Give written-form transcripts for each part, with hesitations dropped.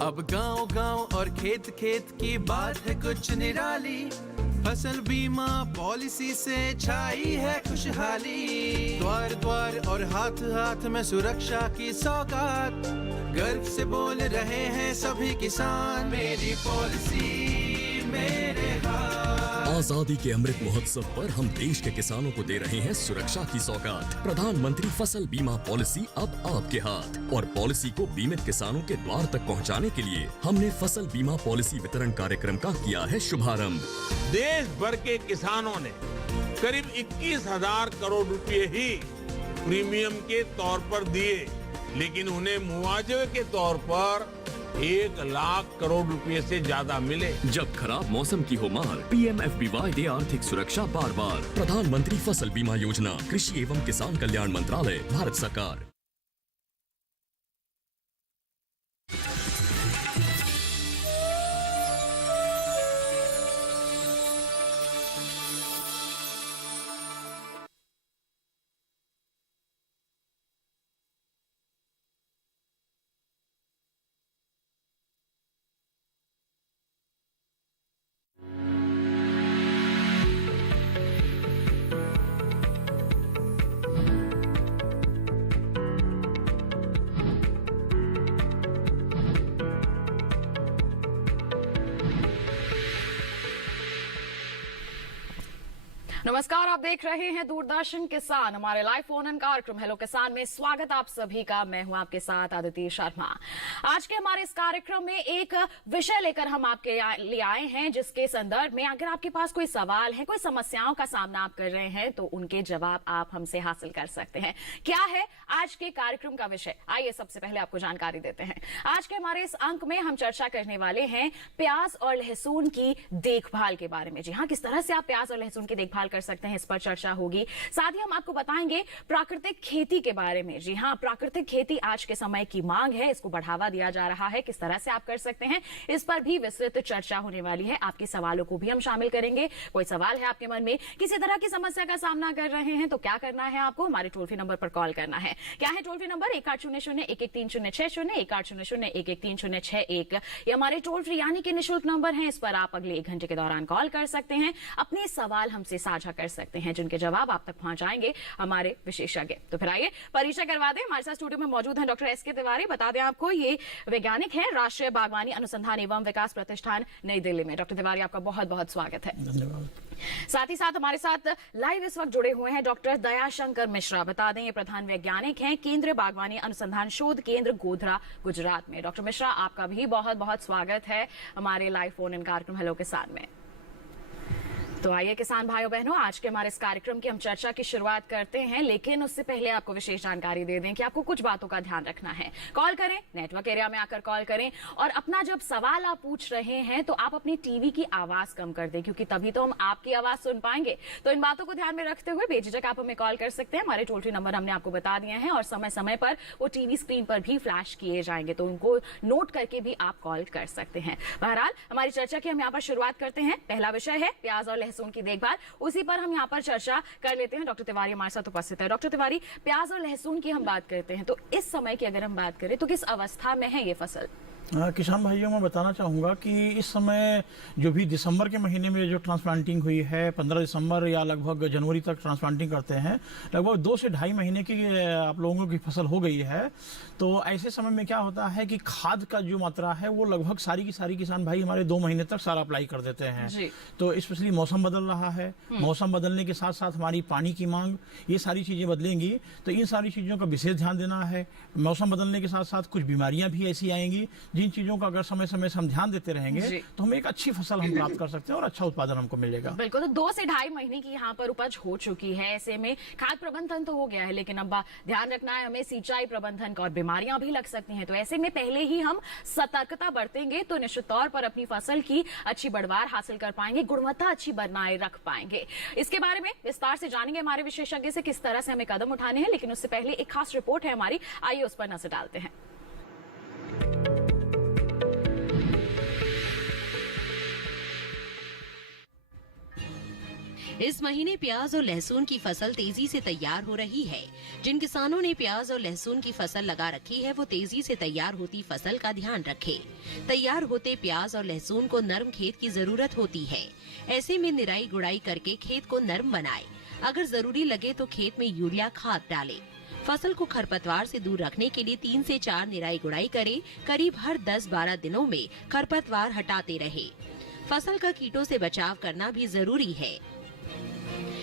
अब गांव गांव और खेत खेत की बात है कुछ निराली। फसल बीमा पॉलिसी से छाई है खुशहाली। द्वार द्वार और हाथ हाथ में सुरक्षा की सौगात। गर्व से बोल रहे हैं सभी किसान, मेरी पॉलिसी मेरे हाथ। आजादी के अमृत महोत्सव पर हम देश के किसानों को दे रहे हैं सुरक्षा की सौगात। प्रधानमंत्री फसल बीमा पॉलिसी अब आपके हाथ। और पॉलिसी को बीमित किसानों के द्वार तक पहुंचाने के लिए हमने फसल बीमा पॉलिसी वितरण कार्यक्रम का किया है शुभारंभ। देश भर के किसानों ने करीब 21,000 करोड़ रुपए ही प्रीमियम के तौर पर दिए, लेकिन उन्हें मुआवजे के तौर पर 1 लाख करोड़ रुपए से ज्यादा मिले। जब खराब मौसम की हो मार, PMFBY दे आर्थिक सुरक्षा बार बार। प्रधानमंत्री फसल बीमा योजना, कृषि एवं किसान कल्याण मंत्रालय, भारत सरकार। नमस्कार, आप देख रहे हैं दूरदर्शन किसान। हमारे लाइव फोन इन कार्यक्रम हेलो किसान में स्वागत आप सभी का। मैं हूं आपके साथ आदित्य शर्मा। आज के हमारे इस कार्यक्रम में एक विषय लेकर हम आपके लिए आए हैं, जिसके संदर्भ में अगर आपके पास कोई सवाल है, कोई समस्याओं का सामना आप कर रहे हैं, तो उनके जवाब आप हमसे हासिल कर सकते हैं। क्या है आज के कार्यक्रम का विषय? आइए सबसे पहले आपको जानकारी देते हैं। आज के हमारे इस अंक में हम चर्चा करने वाले हैं प्याज और लहसुन की देखभाल के बारे में। जी हाँ, किस तरह से आप प्याज और लहसुन की देखभाल कर सकते हैं, इस पर चर्चा होगी। साथ ही हम आपको बताएंगे प्राकृतिक खेती के बारे में। जी हाँ, प्राकृतिक खेती आज के समय की मांग है, इसको बढ़ावा दिया जा रहा है, किस तरह से आप कर सकते हैं, इस पर भी विस्तृत चर्चा होने वाली है। आपके सवालों को भी हम शामिल करेंगे। कोई सवाल है आपके मन में, किसी तरह की समस्या का सामना कर रहे हैं, तो क्या करना है आपको? हमारे टोल फ्री नंबर पर कॉल करना है। क्या है टोल फ्री नंबर? 1800-1130-60, 1800-1130-61। ये हमारे टोल फ्री यानी कि निःशुल्क नंबर है। इस पर आप अगले 1 घंटे के दौरान कॉल कर सकते हैं, अपने सवाल हमसे साझा कर सकते हैं, जिनके जवाब आप तक पहुंचाएंगे हमारे विशेषज्ञ। तो फिर आइए परिचय करवा दें। हमारे साथ स्टूडियो में मौजूद हैं डॉक्टर एसके तिवारी। बता दें आपको, ये वैज्ञानिक हैं राष्ट्रीय बागवानी अनुसंधान एवं विकास प्रतिष्ठान नई दिल्ली में। डॉक्टर तिवारी, आपका बहुत बहुत स्वागत है। धन्यवाद। साथ ही साथ हमारे साथ लाइव इस वक्त जुड़े हुए हैं डॉक्टर दयाशंकर मिश्रा। बता दें, ये प्रधान वैज्ञानिक हैं केंद्रीय बागवानी अनुसंधान शोध केंद्र गोधरा, गुजरात में। डॉक्टर मिश्रा, आपका भी बहुत बहुत स्वागत है हमारे लाइव फोन इन कार्यक्रम हेलो किसान में। तो आइए किसान भाइयों बहनों, आज के हमारे इस कार्यक्रम की हम चर्चा की शुरुआत करते हैं, लेकिन उससे पहले आपको विशेष जानकारी दे दें कि आपको कुछ बातों का ध्यान रखना है। कॉल करें, नेटवर्क एरिया में आकर कॉल करें, और अपना जब सवाल आप पूछ रहे हैं तो आप अपनी टीवी की आवाज कम कर दें, क्योंकि तभी तो हम आपकी आवाज सुन पाएंगे। तो इन बातों को ध्यान में रखते हुए बेझिझक आप हमें कॉल कर सकते हैं। हमारे टोल फ्री नंबर हमने आपको बता दिए हैं, और समय समय पर वो टीवी स्क्रीन पर भी फ्लैश किए जाएंगे, तो उनको नोट करके भी आप कॉल कर सकते हैं। बहरहाल, हमारी चर्चा की हम यहाँ पर शुरुआत करते हैं। पहला विषय है प्याज और लहसुन की देखभाल, उसी पर हम यहाँ पर चर्चा कर लेते हैं। डॉक्टर तिवारी हमारे साथ उपस्थित है। डॉक्टर तिवारी, प्याज और लहसुन की हम बात करते हैं, तो इस समय की अगर हम बात करें तो किस अवस्था में है ये फसल? किसान भाइयों, मैं बताना चाहूँगा कि इस समय जो भी दिसंबर के महीने में जो ट्रांसप्लांटिंग हुई है, 15 दिसंबर या लगभग जनवरी तक ट्रांसप्लांटिंग करते हैं, लगभग 2 से ढाई महीने की आप लोगों की फसल हो गई है। तो ऐसे समय में क्या होता है कि खाद का जो मात्रा है वो लगभग सारी की सारी किसान भाई हमारे 2 महीने तक सारा अप्लाई कर देते हैं जी। तो स्पेशली मौसम बदल रहा है, मौसम बदलने के साथ साथ हमारी पानी की मांग, ये सारी चीज़ें बदलेंगी, तो इन सारी चीज़ों का विशेष ध्यान देना है। मौसम बदलने के साथ साथ कुछ बीमारियां भी ऐसी आएंगी, जिन चीज़ों का अगर समय समय से हम ध्यान देते रहेंगे तो हम एक अच्छी फसल हम प्राप्त कर सकते हैं और अच्छा उत्पादन हमको मिलेगा। बिल्कुल। तो 2 से ढाई महीने की यहाँ पर उपज हो चुकी है। ऐसे में खाद प्रबंधन तो हो गया है, लेकिन अब ध्यान रखना है हमें सिंचाई प्रबंधन का, और बीमारियां भी लग सकती हैं। तो ऐसे में पहले ही हम सतर्कता बरतेंगे तो निश्चित तौर पर अपनी फसल की अच्छी बढ़वार हासिल कर पाएंगे, गुणवत्ता अच्छी बनाए रख पाएंगे। इसके बारे में विस्तार से जानेंगे हमारे विशेषज्ञ से, किस तरह से हमें कदम उठाने हैं। लेकिन उससे पहले एक खास रिपोर्ट है हमारी, आइए उस पर नजर डालते हैं। इस महीने प्याज और लहसुन की फसल तेजी से तैयार हो रही है। जिन किसानों ने प्याज और लहसुन की फसल लगा रखी है वो तेजी से तैयार होती फसल का ध्यान रखें। तैयार होते प्याज और लहसुन को नरम खेत की जरूरत होती है। ऐसे में निराई गुड़ाई करके खेत को नरम बनाए। अगर जरूरी लगे तो खेत में यूरिया खाद डाले। फसल को खरपतवार से दूर रखने के लिए 3 से 4 निराई गुड़ाई करे। करीब हर 10-12 दिनों में खरपतवार हटाते रहे। फसल का कीटों से बचाव करना भी जरूरी है।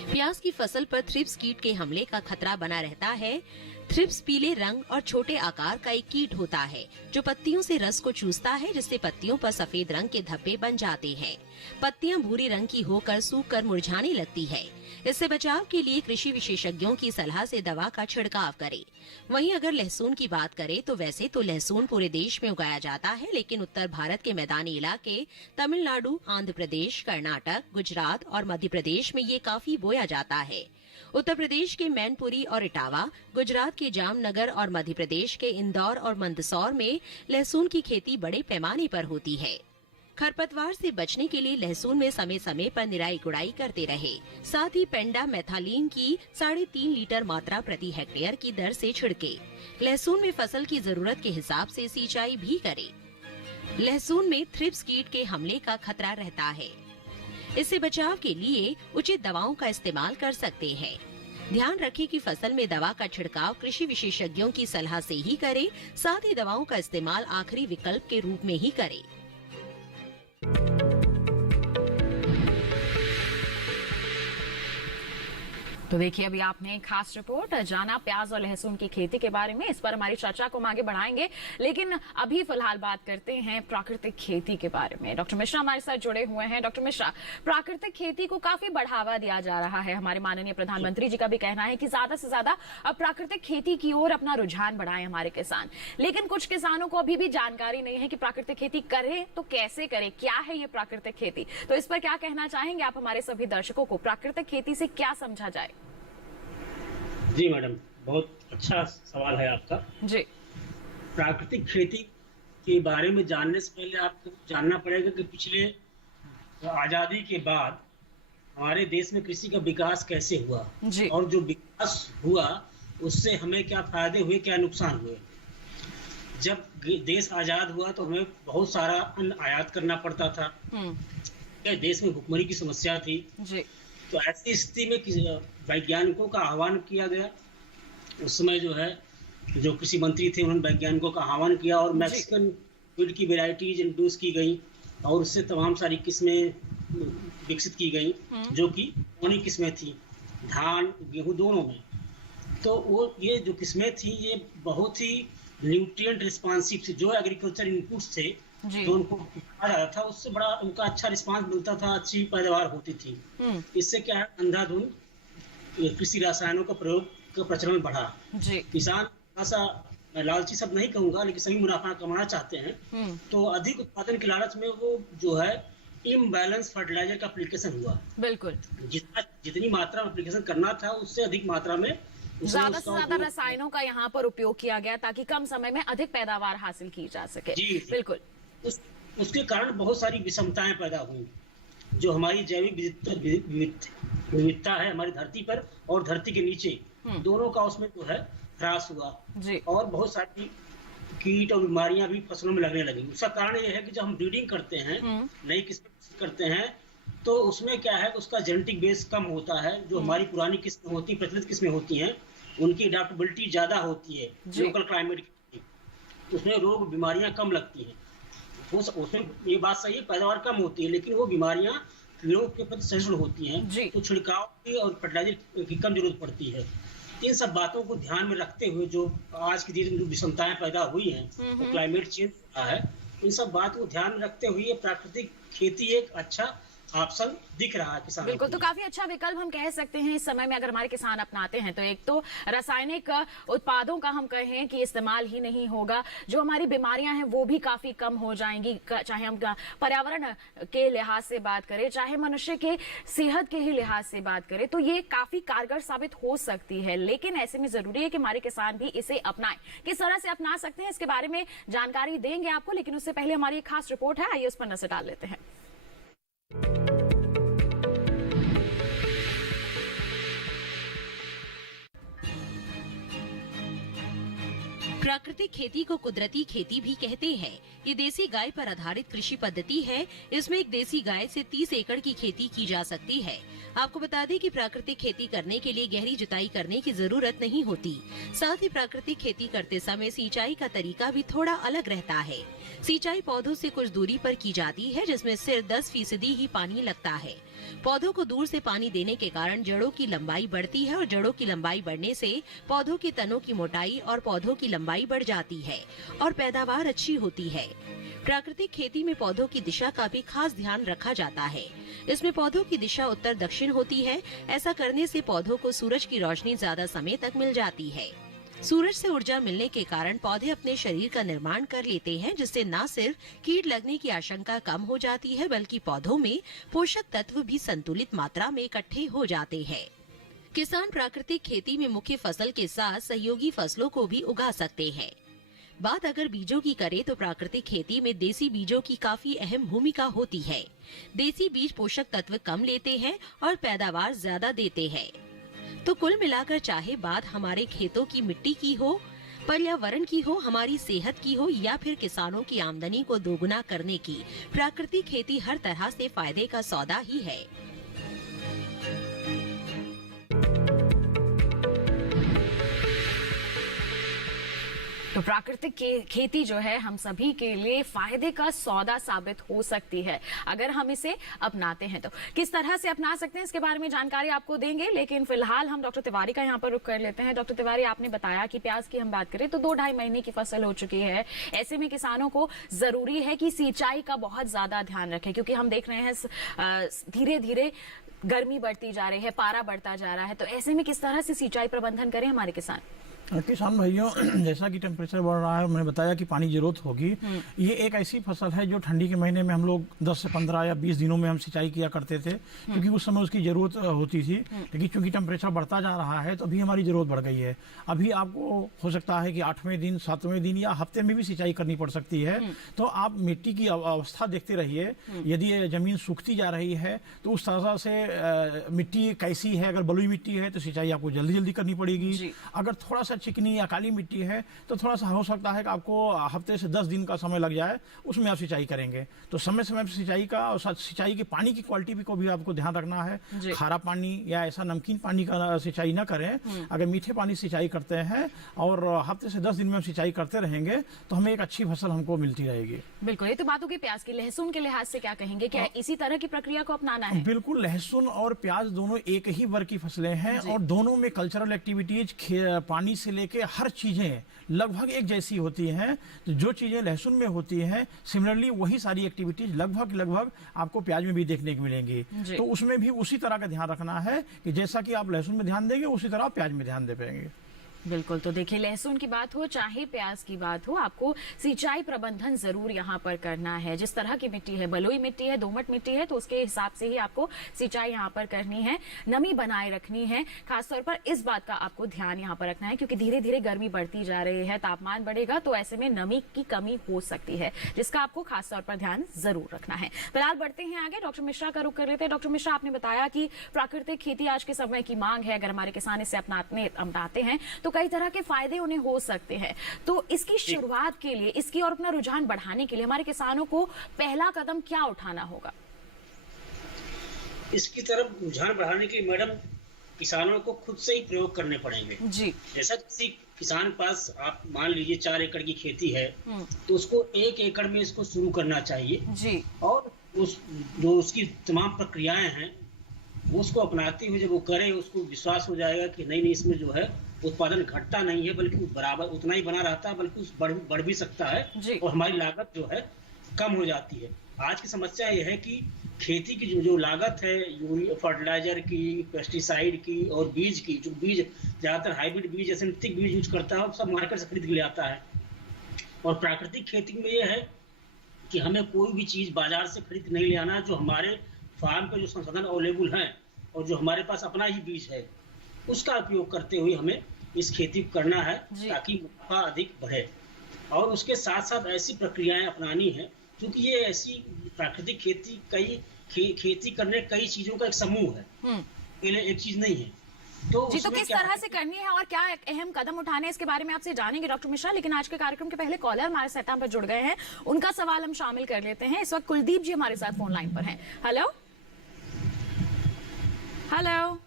प्याज की फसल पर थ्रिप्स कीट के हमले का खतरा बना रहता है। थ्रिप्स पीले रंग और छोटे आकार का एक कीट होता है जो पत्तियों से रस को चूसता है, जिससे पत्तियों पर सफेद रंग के धब्बे बन जाते हैं। पत्तियां भूरी रंग की होकर सूख कर मुरझाने लगती है। इससे बचाव के लिए कृषि विशेषज्ञों की सलाह से दवा का छिड़काव करें। वहीं अगर लहसुन की बात करें तो वैसे तो लहसुन पूरे देश में उगाया जाता है, लेकिन उत्तर भारत के मैदानी इलाके तमिलनाडु, आंध्र प्रदेश, कर्नाटक, गुजरात और मध्य प्रदेश में ये काफी बोया जाता है। उत्तर प्रदेश के मैनपुरी और इटावा, गुजरात के जामनगर और मध्य प्रदेश के इंदौर और मंदसौर में लहसुन की खेती बड़े पैमाने पर होती है। खरपतवार से बचने के लिए लहसुन में समय समय पर निराई गुड़ाई करते रहे। साथ ही पेंडा मेथालीन की 3.5 लीटर मात्रा प्रति हेक्टेयर की दर से छिड़के। लहसुन में फसल की जरूरत के हिसाब से सिंचाई भी करे। लहसुन में थ्रिप्स कीट के हमले का खतरा रहता है। इससे बचाव के लिए उचित दवाओं का इस्तेमाल कर सकते हैं। ध्यान रखें कि फसल में दवा का छिड़काव कृषि विशेषज्ञों की सलाह से ही करें। साथ ही दवाओं का इस्तेमाल आखिरी विकल्प के रूप में ही करें। तो देखिए, अभी आपने एक खास रिपोर्ट जाना प्याज और लहसुन की खेती के बारे में। इस पर हमारी चर्चा को हम आगे बढ़ाएंगे, लेकिन अभी फिलहाल बात करते हैं प्राकृतिक खेती के बारे में। डॉक्टर मिश्रा हमारे साथ जुड़े हुए हैं। डॉक्टर मिश्रा, प्राकृतिक खेती को काफी बढ़ावा दिया जा रहा है। हमारे माननीय प्रधानमंत्री जी का भी कहना है कि ज्यादा से ज्यादा अब प्राकृतिक खेती की ओर अपना रुझान बढ़ाएं हमारे किसान। लेकिन कुछ किसानों को अभी भी जानकारी नहीं है कि प्राकृतिक खेती करें तो कैसे करें, क्या है ये प्राकृतिक खेती। तो इस पर क्या कहना चाहेंगे आप हमारे सभी दर्शकों को, प्राकृतिक खेती से क्या समझा जाए? जी मैडम, बहुत अच्छा सवाल है आपका। जी, प्राकृतिक खेती के बारे में जानने से पहले आपको जानना पड़ेगा कि पिछले आजादी के बाद हमारे देश में कृषि का विकास कैसे हुआ जी। और जो विकास हुआ उससे हमें क्या फायदे हुए, क्या नुकसान हुए। जब देश आजाद हुआ तो हमें बहुत सारा अन्न आयात करना पड़ता था। देश में भुखमरी की समस्या थी जी। तो ऐसी स्थिति में वैज्ञानिकों का आह्वान किया गया। उस समय जो कृषि मंत्री थे उन्होंने वैज्ञानिकों का आह्वान किया और मैक्सिकन फीड की वेराइटीज इंट्रोड्यूस की गई और उससे तमाम सारी किस्में विकसित की गई जो कि कौनी किस्में थी, धान गेहूं दोनों में। तो वो ये जो किस्में थी ये बहुत ही न्यूट्रिएंट रिस्पॉन्सिव थी। जो एग्रीकल्चर इनपुट्स थे जो उनको कहा जाता था उससे बड़ा उनका अच्छा रिस्पांस मिलता था, अच्छी पैदावार होती थी। इससे क्या है, अंधाधुंध कृषि रसायनों का प्रयोग का प्रचलन बढ़ा। किसान थोड़ा सा, मैं लालची सब नहीं कहूंगा, लेकिन सही मुनाफा कमाना चाहते हैं तो अधिक उत्पादन की लालच में वो जो है इम्बैलेंस फर्टिलाइजर का एप्लीकेशन हुआ। बिल्कुल, जितनी मात्रा में एप्लीकेशन करना था उससे अधिक मात्रा में ज्यादा से ज्यादा रसायनों का यहाँ पर उपयोग किया गया ताकि कम समय में अधिक पैदावार हासिल की जा सके। जी बिल्कुल। उसके कारण बहुत सारी विषमताएं पैदा हुई। जो हमारी जैविक विविधता है हमारी धरती पर और धरती के नीचे दोनों का उसमें जो है ह्रास हुआ जी। और बहुत सारी कीट और बीमारियां भी फसलों में लगने लगी। उसका कारण ये है कि जब हम ब्रीडिंग करते हैं, नई किस्में करते हैं तो उसमें क्या है, उसका जेनेटिक बेस कम होता है। जो हमारी पुरानी किस्में होती, प्रचलित किस्में होती हैं, उनकी अडेप्टेबिलिटी ज्यादा होती है लोकल क्लाइमेट की, उसमें रोग बीमारियां कम लगती हैं। उसमें ये बात सही है, पैदावार कम होती है लेकिन वो बीमारियां कीड़ों के प्रति सहिष्णु होती हैं तो छिड़काव की और फर्टिलाइजर की कम जरूरत पड़ती है। इन सब बातों को ध्यान में रखते हुए जो आज की डेट में जो विषमताएं पैदा हुई हैं, तो क्लाइमेट चेंज हो रहा है, इन सब बातों को ध्यान में रखते हुए प्राकृतिक खेती एक अच्छा ऑप्शन दिख रहा है किसानों। बिल्कुल, तो काफी अच्छा विकल्प हम कह सकते हैं इस समय में अगर हमारे किसान अपनाते हैं तो। एक तो रासायनिक उत्पादों का हम कहें कि इस्तेमाल ही नहीं होगा, जो हमारी बीमारियां हैं वो भी काफी कम हो जाएंगी। चाहे हम पर्यावरण के लिहाज से बात करें, चाहे मनुष्य के सेहत के ही लिहाज से बात करें, तो ये काफी कारगर साबित हो सकती है। लेकिन ऐसे में जरूरी है कि हमारे किसान भी इसे अपनाएं। किस तरह से अपना सकते हैं इसके बारे में जानकारी देंगे आपको, लेकिन उससे पहले हमारी एक खास रिपोर्ट है, आइए उस पर नजर डाल लेते हैं। प्राकृतिक खेती को कुदरती खेती भी कहते हैं। ये देसी गाय पर आधारित कृषि पद्धति है। इसमें एक देसी गाय से 30 एकड़ की खेती की जा सकती है। आपको बता दें कि प्राकृतिक खेती करने के लिए गहरी जुताई करने की जरूरत नहीं होती। साथ ही प्राकृतिक खेती करते समय सिंचाई का तरीका भी थोड़ा अलग रहता है। सिंचाई पौधों से कुछ दूरी पर की जाती है, जिसमें सिर्फ 10% ही पानी लगता है। पौधों को दूर से पानी देने के कारण जड़ों की लंबाई बढ़ती है और जड़ों की लंबाई बढ़ने से पौधों के तनों की मोटाई और पौधों की लंबाई बढ़ जाती है और पैदावार अच्छी होती है। प्राकृतिक खेती में पौधों की दिशा का भी खास ध्यान रखा जाता है। इसमें पौधों की दिशा उत्तर दक्षिण होती है। ऐसा करने से पौधों को सूरज की रोशनी ज्यादा समय तक मिल जाती है। सूरज से ऊर्जा मिलने के कारण पौधे अपने शरीर का निर्माण कर लेते हैं, जिससे न सिर्फ कीट लगने की आशंका कम हो जाती है, बल्कि पौधों में पोषक तत्व भी संतुलित मात्रा में इकट्ठे हो जाते हैं। किसान प्राकृतिक खेती में मुख्य फसल के साथ सहयोगी फसलों को भी उगा सकते हैं। बात अगर बीजों की करें तो प्राकृतिक खेती में देसी बीजों की काफी अहम भूमिका होती है। देसी बीज पोषक तत्व कम लेते हैं और पैदावार ज्यादा देते हैं। तो कुल मिलाकर चाहे बात हमारे खेतों की मिट्टी की हो, पर्यावरण की हो, हमारी सेहत की हो या फिर किसानों की आमदनी को दोगुना करने की, प्राकृतिक खेती हर तरह से फायदे का सौदा ही है। तो प्राकृतिक खेती जो है हम सभी के लिए फायदे का सौदा साबित हो सकती है अगर हम इसे अपनाते हैं। तो किस तरह से अपना सकते हैं इसके बारे में जानकारी आपको देंगे, लेकिन फिलहाल हम डॉक्टर तिवारी का यहाँ पर रुख कर लेते हैं। डॉक्टर तिवारी, आपने बताया कि प्याज की हम बात करें तो 2-2.5 महीने की फसल हो चुकी है। ऐसे में किसानों को जरूरी है कि सिंचाई का बहुत ज्यादा ध्यान रखें, क्योंकि हम देख रहे हैं धीरे धीरे गर्मी बढ़ती जा रही है, पारा बढ़ता जा रहा है। तो ऐसे में किस तरह से सिंचाई प्रबंधन करें हमारे किसान? किसान भाइयों, जैसा कि टेम्परेचर बढ़ रहा है, मैंने बताया कि पानी की जरूरत होगी। ये एक ऐसी फसल है जो ठंडी के महीने में हम लोग 10 से 15 या 20 दिनों में हम सिंचाई किया करते थे, क्योंकि उस समय उसकी जरूरत होती थी। लेकिन चूंकि टेम्परेचर बढ़ता जा रहा है तो अभी हमारी जरूरत बढ़ गई है। अभी आपको हो सकता है कि 8वें दिन, 7वें दिन या हफ्ते में भी सिंचाई करनी पड़ सकती है। तो आप मिट्टी की अवस्था देखते रहिए। यदि जमीन सूखती जा रही है तो उस तरह से मिट्टी कैसी है। अगर बलुई मिट्टी है तो सिंचाई आपको जल्दी जल्दी करनी पड़ेगी। अगर थोड़ा सा चिकनी या काली मिट्टी है तो थोड़ा सा हो सकता है कि आपको हफ्ते से 10 दिन का समय लग जाए, उसमें आप सिंचाई करेंगे। तो समय समय पर सिंचाई का और सिंचाई के पानी की क्वालिटी भी को भी आपको ध्यान रखना है। खारा पानी या ऐसा नमकीन पानी का सिंचाई ना करें। अगर मीठे पानी सिंचाई करते हैं और हफ्ते से 10 दिन में हम सिंचाई करते रहेंगे तो हमें एक अच्छी फसल हमको मिलती रहेगी। बिल्कुल, ये तो बात होगी। प्याज की, लहसुन के लिहाज से क्या कहेंगे? क्या इसी तरह की प्रक्रिया को अपनाना है? बिल्कुल, लहसुन और प्याज दोनों एक ही वर्ग की फसलें हैं और दोनों में कल्चरल एक्टिविटीज, पानी से लेके हर चीजें लगभग एक जैसी होती हैं। जो चीजें लहसुन में होती हैं, सिमिलरली वही सारी एक्टिविटीज लगभग आपको प्याज में भी देखने को मिलेंगी। तो उसमें भी उसी तरह का ध्यान रखना है कि जैसा कि आप लहसुन में ध्यान देंगे उसी तरह आप प्याज में ध्यान दे पाएंगे। बिल्कुल, तो देखिए, लहसुन की बात हो चाहे प्याज की बात हो, आपको सिंचाई प्रबंधन जरूर यहाँ पर करना है। जिस तरह की मिट्टी है, बलुई मिट्टी है, दोमट मिट्टी है, तो उसके हिसाब से ही आपको सिंचाई यहाँ पर करनी है। नमी बनाए रखनी है। खासतौर पर इस बात का आपको ध्यान यहाँ पर रखना है, क्योंकि धीरे धीरे गर्मी बढ़ती जा रही है, तापमान बढ़ेगा, तो ऐसे में नमी की कमी हो सकती है, जिसका आपको खासतौर पर ध्यान जरूर रखना है। फिलहाल बढ़ते हैं आगे, डॉक्टर मिश्रा का रुख कर लेते हैं। डॉक्टर मिश्रा, आपने बताया कि प्राकृतिक खेती आज के समय की मांग है। अगर हमारे किसान इसे अपनाते हैं तो कई तरह के फायदे उन्हें हो सकते हैं। तो इसकी शुरुआत के लिए, इसकी और अपना रुझान बढ़ाने के लिए हमारे किसानों को पहला कदम क्या उठाना होगा? इसकी तरफ रुझान बढ़ाने के लिए मैडम किसानों को खुद से ही प्रयोग करने पड़ेंगे जी। जैसा किसी किसान पास आप मान लीजिए 4 एकड़ की खेती है तो उसको 1 एकड़ में इसको शुरू करना चाहिए जी। और उसकी तमाम प्रक्रियाएं हैं उसको अपनाते हुए जब वो करे, उसको विश्वास हो जाएगा कि नहीं इसमें जो है उत्पादन घटता नहीं है, बल्कि बराबर उतना ही बना रहता है, बल्कि बढ़ भी सकता है और हमारी लागत जो है कम हो जाती है। आज की समस्या यह है कि खेती की जो लागत है, यूरिया, फर्टिलाइजर की, पेस्टिसाइड की और बीज की, जो बीज ज्यादातर हाइब्रिड बीज, सिंथेटिक बीज यूज करता है, सब मार्केट से खरीद के ले आता है। और प्राकृतिक खेती में यह है कि हमें कोई भी चीज बाजार से खरीद नहीं ले आना, जो हमारे फार्म पे जो संसाधन अवेलेबल हैं और जो हमारे पास अपना ही बीज है उसका उपयोग करते हुए हमें इस खेती को करना है, ताकि मुनाफा अधिक बढ़े। और उसके साथ साथ ऐसी प्रक्रियाएं अपनानी है, क्योंकि ये ऐसी प्राकृतिक खेती खेती करने कई चीजों का एक समूह है, पहले एक चीज नहीं है। तो जी, तो उसमें किस क्या तरह से करनी है और क्या अहम कदम उठाने हैं इसके बारे में आपसे जानेंगे डॉक्टर मिश्रा, लेकिन आज के कार्यक्रम के पहले कॉलर हमारे साथ पर जुड़ गए हैं, उनका सवाल हम शामिल कर लेते हैं। इस वक्त कुलदीप जी हमारे साथ फोन लाइन पर हैं। हेलो हेलो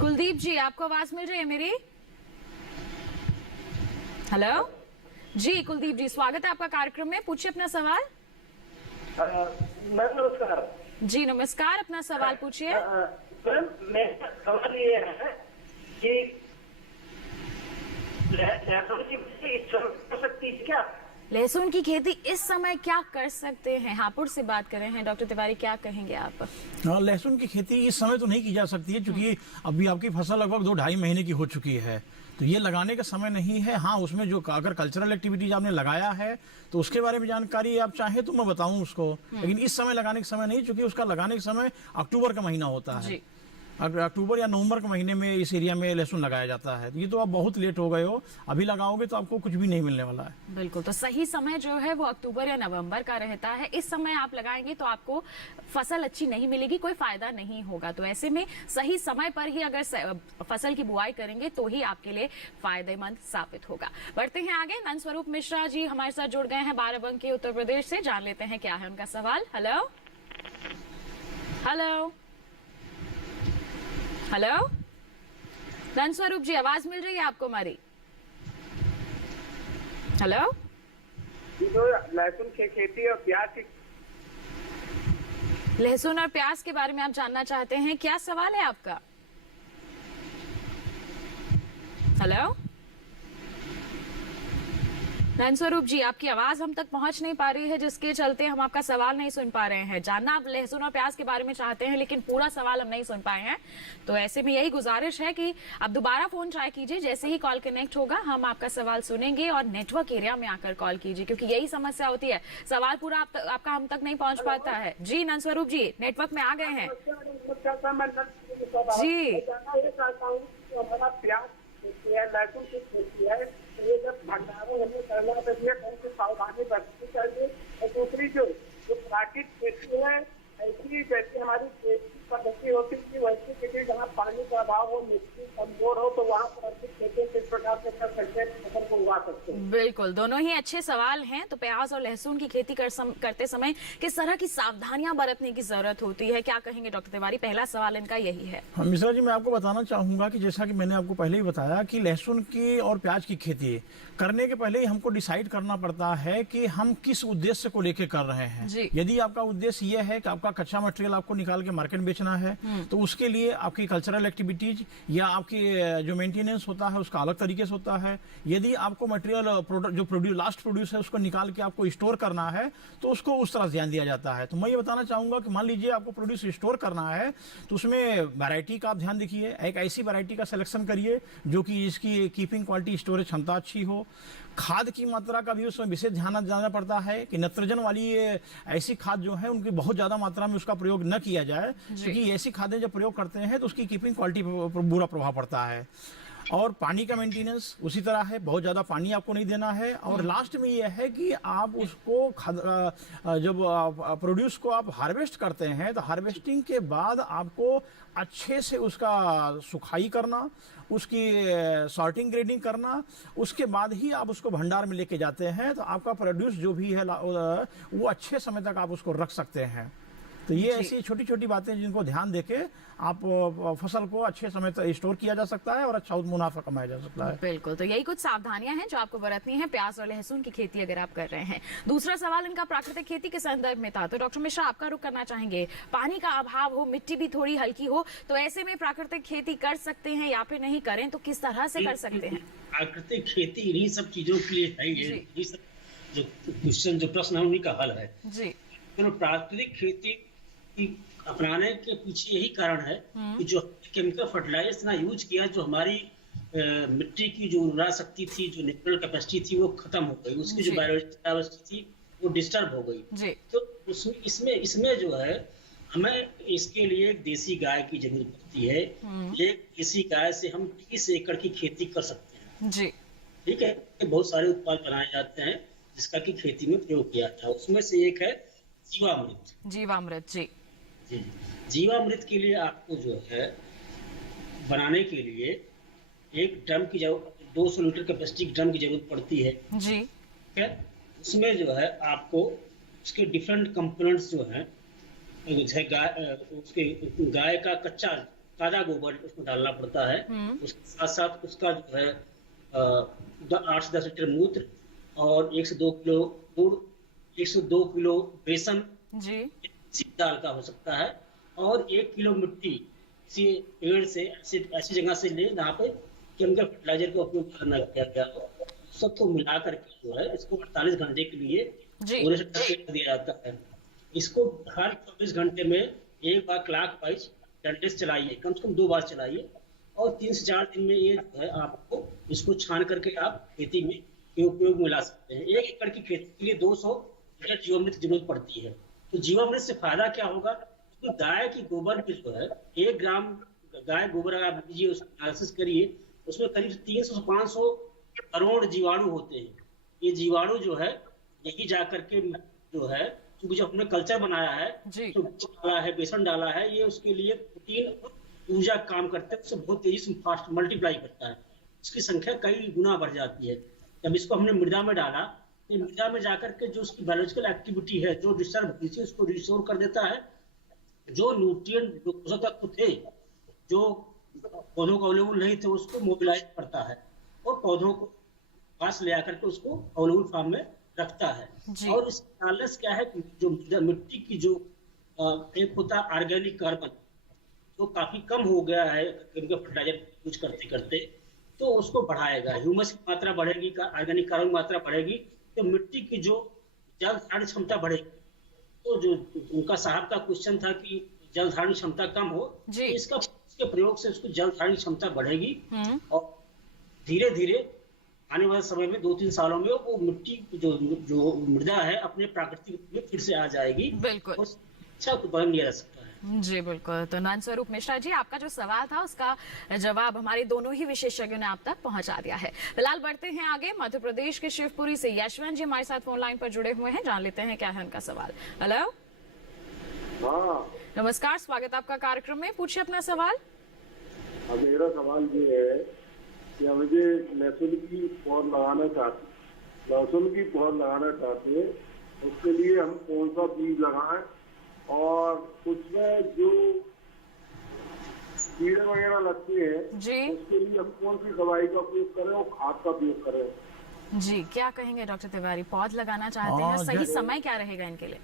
कुलदीप जी, आपको आवाज मिल रही है मेरी? हेलो जी कुलदीप जी, स्वागत है आपका कार्यक्रम में, पूछिए अपना सवाल। मैम नमस्कार। जी नमस्कार, अपना सवाल पूछिए। मैम मेरा सवाल ये है कि लहसुन की खेती इस समय हो सकती है क्या? लहसुन की खेती इस समय क्या कर सकते हैं? हापुड़ से बात कर रहे हैं डॉक्टर तिवारी, क्या कहेंगे आप? हाँ, लहसुन की खेती इस समय तो नहीं की जा सकती है, क्योंकि अभी आपकी फसल लगभग 2-2.5 महीने की हो चुकी है, तो ये लगाने का समय नहीं है। हाँ, उसमें जो अगर कल्चरल एक्टिविटीज आपने लगाया है तो उसके बारे में जानकारी आप चाहें तो मैं बताऊं उसको, लेकिन इस समय लगाने का समय नहीं, क्योंकि उसका लगाने का समय अक्टूबर का महीना होता है। अक्टूबर या नवंबर के महीने में इस एरिया में लहसुन लगाया जाता है। ये तो आप बहुत लेट हो गए हो, अभी लगाओगे तो आपको कुछ भी नहीं मिलने वाला है। बिल्कुल, तो सही समय जो है वो अक्टूबर या नवंबर का रहता है। इस समय आप लगाएंगे तो आपको फसल अच्छी नहीं मिलेगी, कोई फायदा नहीं होगा। तो ऐसे में सही समय पर ही अगर फसल की बुआई करेंगे तो ही आपके लिए फायदेमंद साबित होगा। बढ़ते हैं आगे। नंद स्वरूप मिश्रा जी हमारे साथ जुड़ गए हैं बाराबंकी उत्तर प्रदेश से, जान लेते हैं क्या है उनका सवाल। हेलो हेलो हेलो नंद स्वरूप जी, आवाज मिल रही है आपको हमारी? हेलो, जो लहसुन की खेती और प्याज की, लहसुन और प्याज के बारे में आप जानना चाहते हैं, क्या सवाल है आपका? हेलो नंद स्वरूप जी, आपकी आवाज हम तक पहुंच नहीं पा रही है, जिसके चलते हम आपका सवाल नहीं सुन पा रहे हैं। जानना आप लहसुन और प्याज के बारे में चाहते हैं, लेकिन पूरा सवाल हम नहीं सुन पाए हैं। तो ऐसे में यही गुजारिश है कि आप दोबारा फोन ट्राई कीजिए, जैसे ही कॉल कनेक्ट होगा हम आपका सवाल सुनेंगे और नेटवर्क एरिया में आकर कॉल कीजिए, क्योंकि यही समस्या होती है, सवाल पूरा आपका हम तक नहीं पहुंच पाता है। जी नंद स्वरूप जी, नेटवर्क में आ गए हैं जी। हमारा प्याज लहसुन की खेती है, ये जब भंडारण हमें करना चाहिए, कौन सी सावधानी बरतनी चाहिए? और दूसरी जो प्राकृतिक खेती है, ऐसी जैसे हमारी खेती पद्धति होती है वैसी खेती जहाँ पानी का अभाव हो, मिट्टी कमजोर हो, तो वहाँ पर खेती किस प्रकार से कर सकते हैं, फसल को उगा सकते हैं? बिल्कुल, दोनों ही अच्छे सवाल हैं। तो प्याज और लहसुन की खेती करते समय किस तरह की सावधानियां बरतने की जरूरत होती है, क्या कहेंगे डॉक्टर तिवारी? पहला सवाल इनका यही है। हाँ मिश्रा जी, मैं आपको बताना चाहूंगा कि जैसा कि मैंने आपको पहले ही बताया कि लहसुन की और प्याज की खेती करने के पहले ही हमको डिसाइड करना पड़ता है कि हम किस उद्देश्य को लेकर कर रहे हैं। यदि आपका उद्देश्य ये है कि आपका कच्चा मटेरियल आपको निकाल के मार्केट बेचना है, तो उसके लिए आपकी कल्चरल एक्टिविटीज या आपकी जो मेंटेनेंस होता है उसका अलग तरीके से होता है। यदि आपको मटेरियल जो लास्ट प्रोड्यूस है उसको निकाल के आपको स्टोर करना है तो उसको उस तरह ध्यान दिया जाता है। तो मैं ये बताना चाहूंगा कि मान लीजिए आपको प्रोड्यूस स्टोर करना है, तो उसमें वैरायटी का आप ध्यान देखिए, एक ऐसी वैरायटी का सिलेक्शन करिए जो कि इसकी कीपिंग क्वालिटी, स्टोरेज क्षमता अच्छी हो। खाद की मात्रा का भी उसमें विशेष ध्यान देना पड़ता है कि नाइट्रोजन वाली ऐसी खाद जो है उनकी बहुत ज्यादा मात्रा में उसका प्रयोग न किया जाए, क्योंकि ऐसी खादें जब प्रयोग करते हैं तो उसकी कीपिंग क्वालिटी पर बुरा प्रभाव पड़ता है। और पानी का मेंटेनेंस उसी तरह है, बहुत ज़्यादा पानी आपको नहीं देना है। और लास्ट में ये है कि आप उसको जब प्रोड्यूस को आप हार्वेस्ट करते हैं तो हार्वेस्टिंग के बाद आपको अच्छे से उसका सुखाई करना, उसकी सॉर्टिंग ग्रेडिंग करना, उसके बाद ही आप उसको भंडार में लेके जाते हैं, तो आपका प्रोड्यूस जो भी है वो अच्छे समय तक आप उसको रख सकते हैं। तो ये ऐसी छोटी छोटी बातें जिनको ध्यान देके आप फसल को अच्छे समय तक स्टोर किया जा सकता है और अच्छा मुनाफा कमाया जा सकता है। बिल्कुल, तो यही कुछ सावधानियां हैं जो आपको बरतनी है प्याज और लहसुन की खेती अगर आप कर रहे हैं। दूसरा सवाल इनका प्राकृतिक खेती के संदर्भ में था, तो डॉक्टर मिश्रा आपका रुख करना चाहेंगे। पानी का अभाव हो, मिट्टी भी थोड़ी हल्की हो, तो ऐसे में प्राकृतिक खेती कर सकते हैं या फिर नहीं करें तो किस तरह से कर सकते हैं? प्राकृतिक खेती इन्हीं सब चीजों के लिए है, ये सब जो क्वेश्चन जो प्रश्न है उन्हीं का हल है जी। तो प्राकृतिक खेती अपनाने के पीछे यही कारण है कि जो केमिकल फर्टिलाइजर्स ना यूज किया, जो हमारी मिट्टी की जो उर्वरा शक्ति थी, जो नेचुरल कैपेसिटी थी वो खत्म हो गई, उसकी जो बायोडाइवर्सिटी थी वो डिस्टर्ब हो गई। तो इसमें जो है हमें इसके लिए एक देसी गाय की जरूरत पड़ती है। एक देसी गाय से हम 30 एकड़ की खेती कर सकते हैं जी। ठीक है, बहुत सारे उत्पाद बनाए जाते हैं जिसका की खेती में प्रयोग किया जाता है। उसमें से एक है जीवामृत। जीवामृत जी। जी, जीवामृत के लिए आपको जो है बनाने के लिए एक ड्रम की 200 लीटर कैपेसिटी ड्रम की जरूरत पड़ती है। जी। ठीक है, उसमें जो है आपको उसके डिफरेंट कंपोनेंट्स जो हैं, जैसे उसके गाय का कच्चा ताजा गोबर उसमें डालना पड़ता है। उसके साथ साथ उसका जो है 8 से 10 लीटर मूत्र और 1 से 2 किलो गुड़, 102 किलो बेसन जी। इसी दाल का हो सकता है, और 1 किलो मिट्टी किसी पेड़ से ऐसी जगह से ले जहाँ पे केमिकल फर्टिलाइजर का उपयोग करना किया गया हो, सबको मिला करके जो है इसको 48 घंटे के लिए पूरे से ढक दिया जाता है। इसको हर 24 घंटे में एक बार क्लॉक वाइज डंडे से चलाइए, कम से कम 2 बार चलाइए, और 3 से 4 दिन में ये जो है आपको इसको छान करके आप खेती में उपयोग में ला सकते हैं। 1 एकड़ की खेती के लिए 200 लीटर जीवामृत की जरूरत पड़ती है। तो जीवामृत से फायदा क्या होगा? तो गाय की गोबर में जो है 1 ग्राम गाय गोबर अगर आप लीजिए, उसको एनालिसिस करिए, उसमें करीब 300 से 500 करोड़ जीवाणु होते हैं। ये जीवाणु जो है यही जा करके जो है, क्योंकि जो अपने कल्चर बनाया है, तो डाला है, बेसन डाला है, ये उसके लिए प्रोटीन ऊर्जा काम करता है, उससे बहुत तेजी से फास्ट मल्टीप्लाई करता है, उसकी संख्या कई गुना बढ़ जाती है। जब इसको हमने मृदा में डाला, तो मृदा में जाकर के जो उसकी बायोलॉजिकल एक्टिविटी है, जो डिस्टर्ब हुई थी, उसको रिस्टोर कर देता है। जो न्यूट्रिएंट पोषक तत्व थे जो पौधों को अवेलेबल नहीं थे, उसको मोबिलाइज करता है और पौधों को पास ले आकर के उसको अवेलेबल फॉर्म में रखता है। और इस डालनेस क्या है कि जो मिट्टी की जो एक होता है ऑर्गेनिक कार्बन, जो काफी कम हो गया है केमिकल फर्टिलाइजर यूज करते करते, तो उसको बढ़ाएगा। ह्यूमस की मात्रा बढ़ेगी, ऑर्गेनिक कार्बन की मात्रा बढ़ेगी, तो मिट्टी की जो जल धारण क्षमता बढ़ेगी। तो जो उनका साहब का क्वेश्चन था कि जल धारण क्षमता कम हो, तो इसके प्रयोग से उसकी जल धारण क्षमता बढ़ेगी, और धीरे धीरे आने वाले समय में 2-3 सालों में वो मिट्टी जो मृदा है अपने प्राकृतिक रूप में फिर से आ जाएगी। बिल्कुल, अच्छा उत्पादन लिया जा सकता है। जी बिल्कुल। तो नंद स्वरूप मिश्रा जी, आपका जो सवाल था उसका जवाब हमारे दोनों ही विशेषज्ञों ने आप तक पहुंचा दिया है। फिलहाल बढ़ते हैं आगे। मध्य प्रदेश के शिवपुरी से यशवंत जी हमारे साथ फोन लाइन पर जुड़े हुए हैं, जान लेते हैं क्या है उनका सवाल। हेलो, नमस्कार, स्वागत आपका कार्यक्रम में, पूछिए अपना सवाल। मेरा सवाल ये है कि मुझे लहसुन की पौध लगाना चाहते हैं, उसके लिए हम कौन सा बीज लगाएं, और उसमें जो कीड़े वगैरह लगते हैं जी, उसके लिए हम कौन सी दवाई का उपयोग करें और खाद का उपयोग करें? जी, क्या कहेंगे डॉक्टर तिवारी? पौध लगाना चाहते हैं, सही समय क्या रहेगा इनके लिए?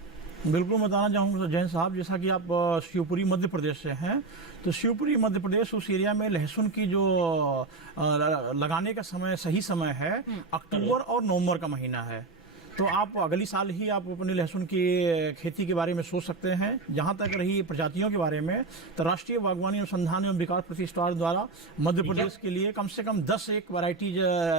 बिल्कुल बताना चाहूँगा जैन साहब, जैसा कि आप शिवपुरी मध्य प्रदेश से हैं, तो शिवपुरी मध्य प्रदेश उस एरिया में लहसुन की जो लगाने का समय सही समय है अक्टूबर और नवंबर का महीना है। तो आप अगली साल ही आप अपने लहसुन की खेती के बारे में सोच सकते हैं। जहाँ तक रही प्रजातियों के बारे में, तो राष्ट्रीय बागवानी अनुसंधान एवं विकास प्रतिष्ठान द्वारा मध्य प्रदेश के लिए कम से कम 10 एक वैरायटीज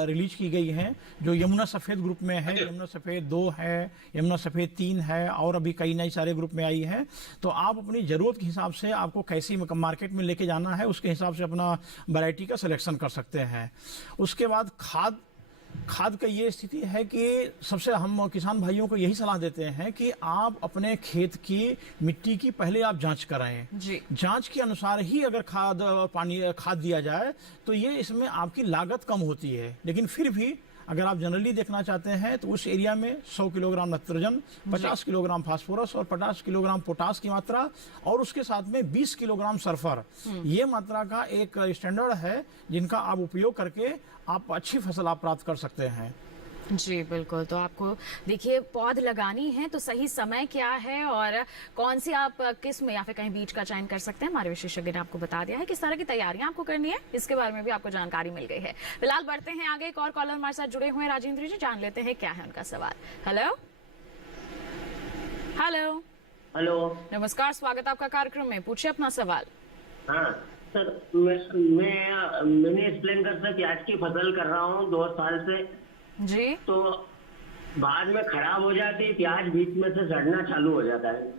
रिलीज की गई हैं, जो यमुना सफ़ेद ग्रुप में है, यमुना सफ़ेद 2 है, यमुना सफ़ेद 3 है, और अभी कई नई सारे ग्रुप में आई है। तो आप अपनी ज़रूरत के हिसाब से आपको कैसी मार्केट में लेके जाना है, उसके हिसाब से अपना वैरायटी का सिलेक्शन कर सकते हैं। उसके बाद खाद का ये स्थिति है कि सबसे हम किसान भाइयों को यही सलाह देते हैं कि आप अपने खेत की मिट्टी की पहले आप जांच कराएं। जांच के अनुसार ही अगर खाद दिया जाए तो ये इसमें आपकी लागत कम होती है। लेकिन फिर भी अगर आप जनरली देखना चाहते हैं तो उस एरिया में 100 किलोग्राम नाइट्रोजन, 50 किलोग्राम फास्फोरस और 50 किलोग्राम पोटास की मात्रा, और उसके साथ में 20 किलोग्राम सल्फर, ये मात्रा का एक स्टैंडर्ड है जिनका आप उपयोग करके आप अच्छी फसल आप प्राप्त कर सकते हैं। जी बिल्कुल। तो आपको देखिए पौध लगानी है तो सही समय क्या है और कौन सी आप किस्म या फिर कहीं बीज का चयन कर सकते हैं, हमारे विशेषज्ञ ने आपको बता दिया है। किस तरह की तैयारियां आपको करनी है इसके बारे में भी आपको जानकारी मिल गई है। फिलहाल बढ़ते हैं आगे, एक और कॉलर हमारे साथ जुड़े हुए हैं, राजेंद्र जी, जान लेते हैं क्या है उनका सवाल। हेलो हेलो हेलो, नमस्कार, स्वागत आपका कार्यक्रम में, पूछिए अपना सवाल। हाँ सर, मैंने एक्सप्लेन कर सकता प्याज की फसल कर रहा हूँ 2 साल से जी। तो बाद में खराब हो जाती है प्याज, बीच में से सड़ना चालू हो जाता है।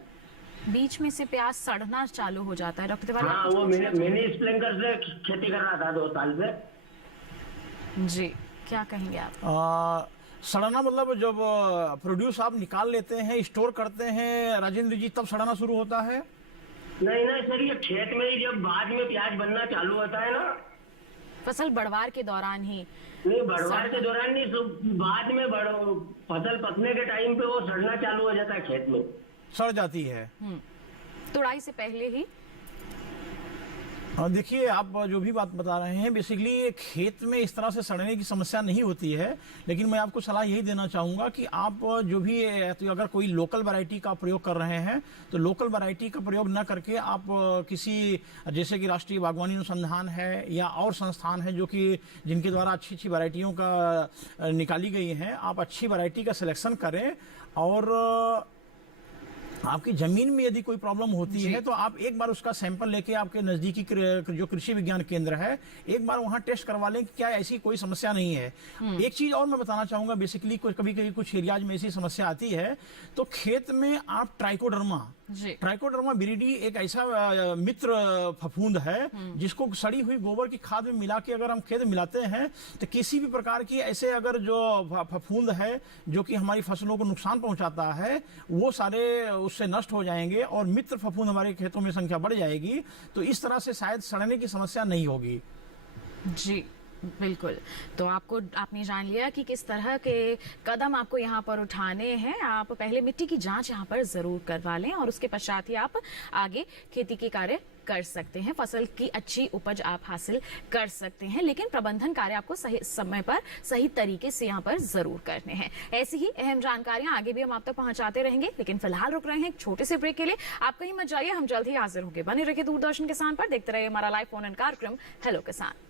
बीच में से प्याज सड़ना चालू हो जाता है डॉक्टर तिवारी? हाँ, वो मैंने स्प्रिंकलर से खेती कर रहा था 2 साल से। जी, क्या कहेंगे आप? सड़ना मतलब जब प्रोड्यूस आप निकाल लेते हैं, स्टोर करते हैं राजेंद्र जी, तब सड़ना शुरू होता है? नहीं नहीं सर, ये खेत में ही जब बाद में प्याज बनना चालू होता है ना, फसल बढ़वार के दौरान ही। नहीं बढ़वार के दौरान नहीं, तो बाद में फसल पकने के टाइम पे वो सड़ना चालू हो जाता है खेत में, सड़ जाती है। तुड़ाई से पहले ही। देखिए, आप जो भी बात बता रहे हैं, बेसिकली खेत में इस तरह से सड़ने की समस्या नहीं होती है, लेकिन मैं आपको सलाह यही देना चाहूँगा कि आप जो भी तो अगर कोई लोकल वैरायटी का प्रयोग कर रहे हैं तो लोकल वैरायटी का प्रयोग न करके आप किसी, जैसे कि राष्ट्रीय बागवानी अनुसंधान है या और संस्थान है जो कि जिनके द्वारा अच्छी अच्छी वैरायटियों का निकाली गई हैं, आप अच्छी वैरायटी का सिलेक्शन करें। और आपकी जमीन में यदि कोई प्रॉब्लम होती है तो आप एक बार उसका सैंपल लेके आपके नजदीकी जो कृषि विज्ञान केंद्र है, एक बार वहां टेस्ट करवा लें कि क्या ऐसी कोई समस्या नहीं है। एक चीज और मैं बताना चाहूंगा, बेसिकली कभी कभी कुछ एरियाज में ऐसी समस्या आती है तो खेत में आप ट्राइकोडर्मा विरिडी एक ऐसा मित्र फफूंद है जिसको सड़ी हुई गोबर की खाद में मिला के अगर हम खेत में मिलाते हैं तो किसी भी प्रकार की ऐसे अगर जो फफूंद है जो कि हमारी फसलों को नुकसान पहुंचाता है वो सारे उससे नष्ट हो जाएंगे और मित्र फफूंद हमारे खेतों में संख्या बढ़ जाएगी, तो इस तरह से शायद सड़ने की समस्या नहीं होगी। जी बिल्कुल। तो आपने जान लिया कि किस तरह के कदम आपको यहाँ पर उठाने हैं। आप पहले मिट्टी की जांच यहाँ पर जरूर करवा लें और उसके पश्चात ही आप आगे खेती के कार्य कर सकते हैं, फसल की अच्छी उपज आप हासिल कर सकते हैं, लेकिन प्रबंधन कार्य आपको सही समय पर सही तरीके से यहाँ पर जरूर करने हैं। ऐसी ही अहम जानकारियां आगे भी हम आप तक पहुंचाते रहेंगे, लेकिन फिलहाल रुक रहे हैं एक छोटे से ब्रेक के लिए। आप कहीं मत जाइए, हम जल्द ही हाजिर होंगे। बने रहिए दूरदर्शन किसान पर, देखते रहिए हमारा लाइव फोन इन कार्यक्रम हेलो किसान।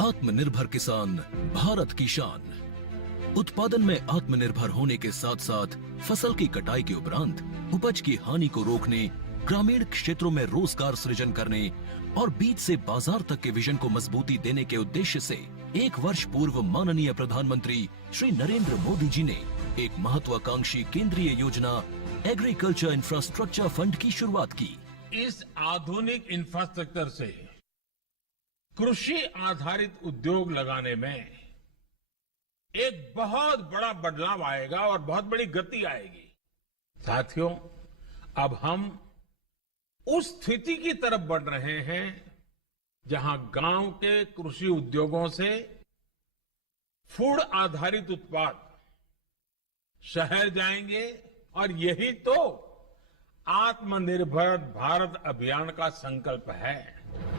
आत्मनिर्भर किसान भारत की शान। उत्पादन में आत्मनिर्भर होने के साथ साथ फसल की कटाई के उपरांत उपज की हानि को रोकने, ग्रामीण क्षेत्रों में रोजगार सृजन करने और बीज से बाजार तक के विजन को मजबूती देने के उद्देश्य से 1 वर्ष पूर्व माननीय प्रधानमंत्री श्री नरेंद्र मोदी जी ने एक महत्वाकांक्षी केंद्रीय योजना एग्रीकल्चर इंफ्रास्ट्रक्चर फंड की शुरुआत की। इस आधुनिक इंफ्रास्ट्रक्चर से कृषि आधारित उद्योग लगाने में एक बहुत बड़ा बदलाव आएगा और बहुत बड़ी गति आएगी। साथियों, अब हम उस स्थिति की तरफ बढ़ रहे हैं जहां गांव के कृषि उद्योगों से फूड आधारित उत्पाद शहर जाएंगे और यही तो आत्मनिर्भर भारत अभियान का संकल्प है।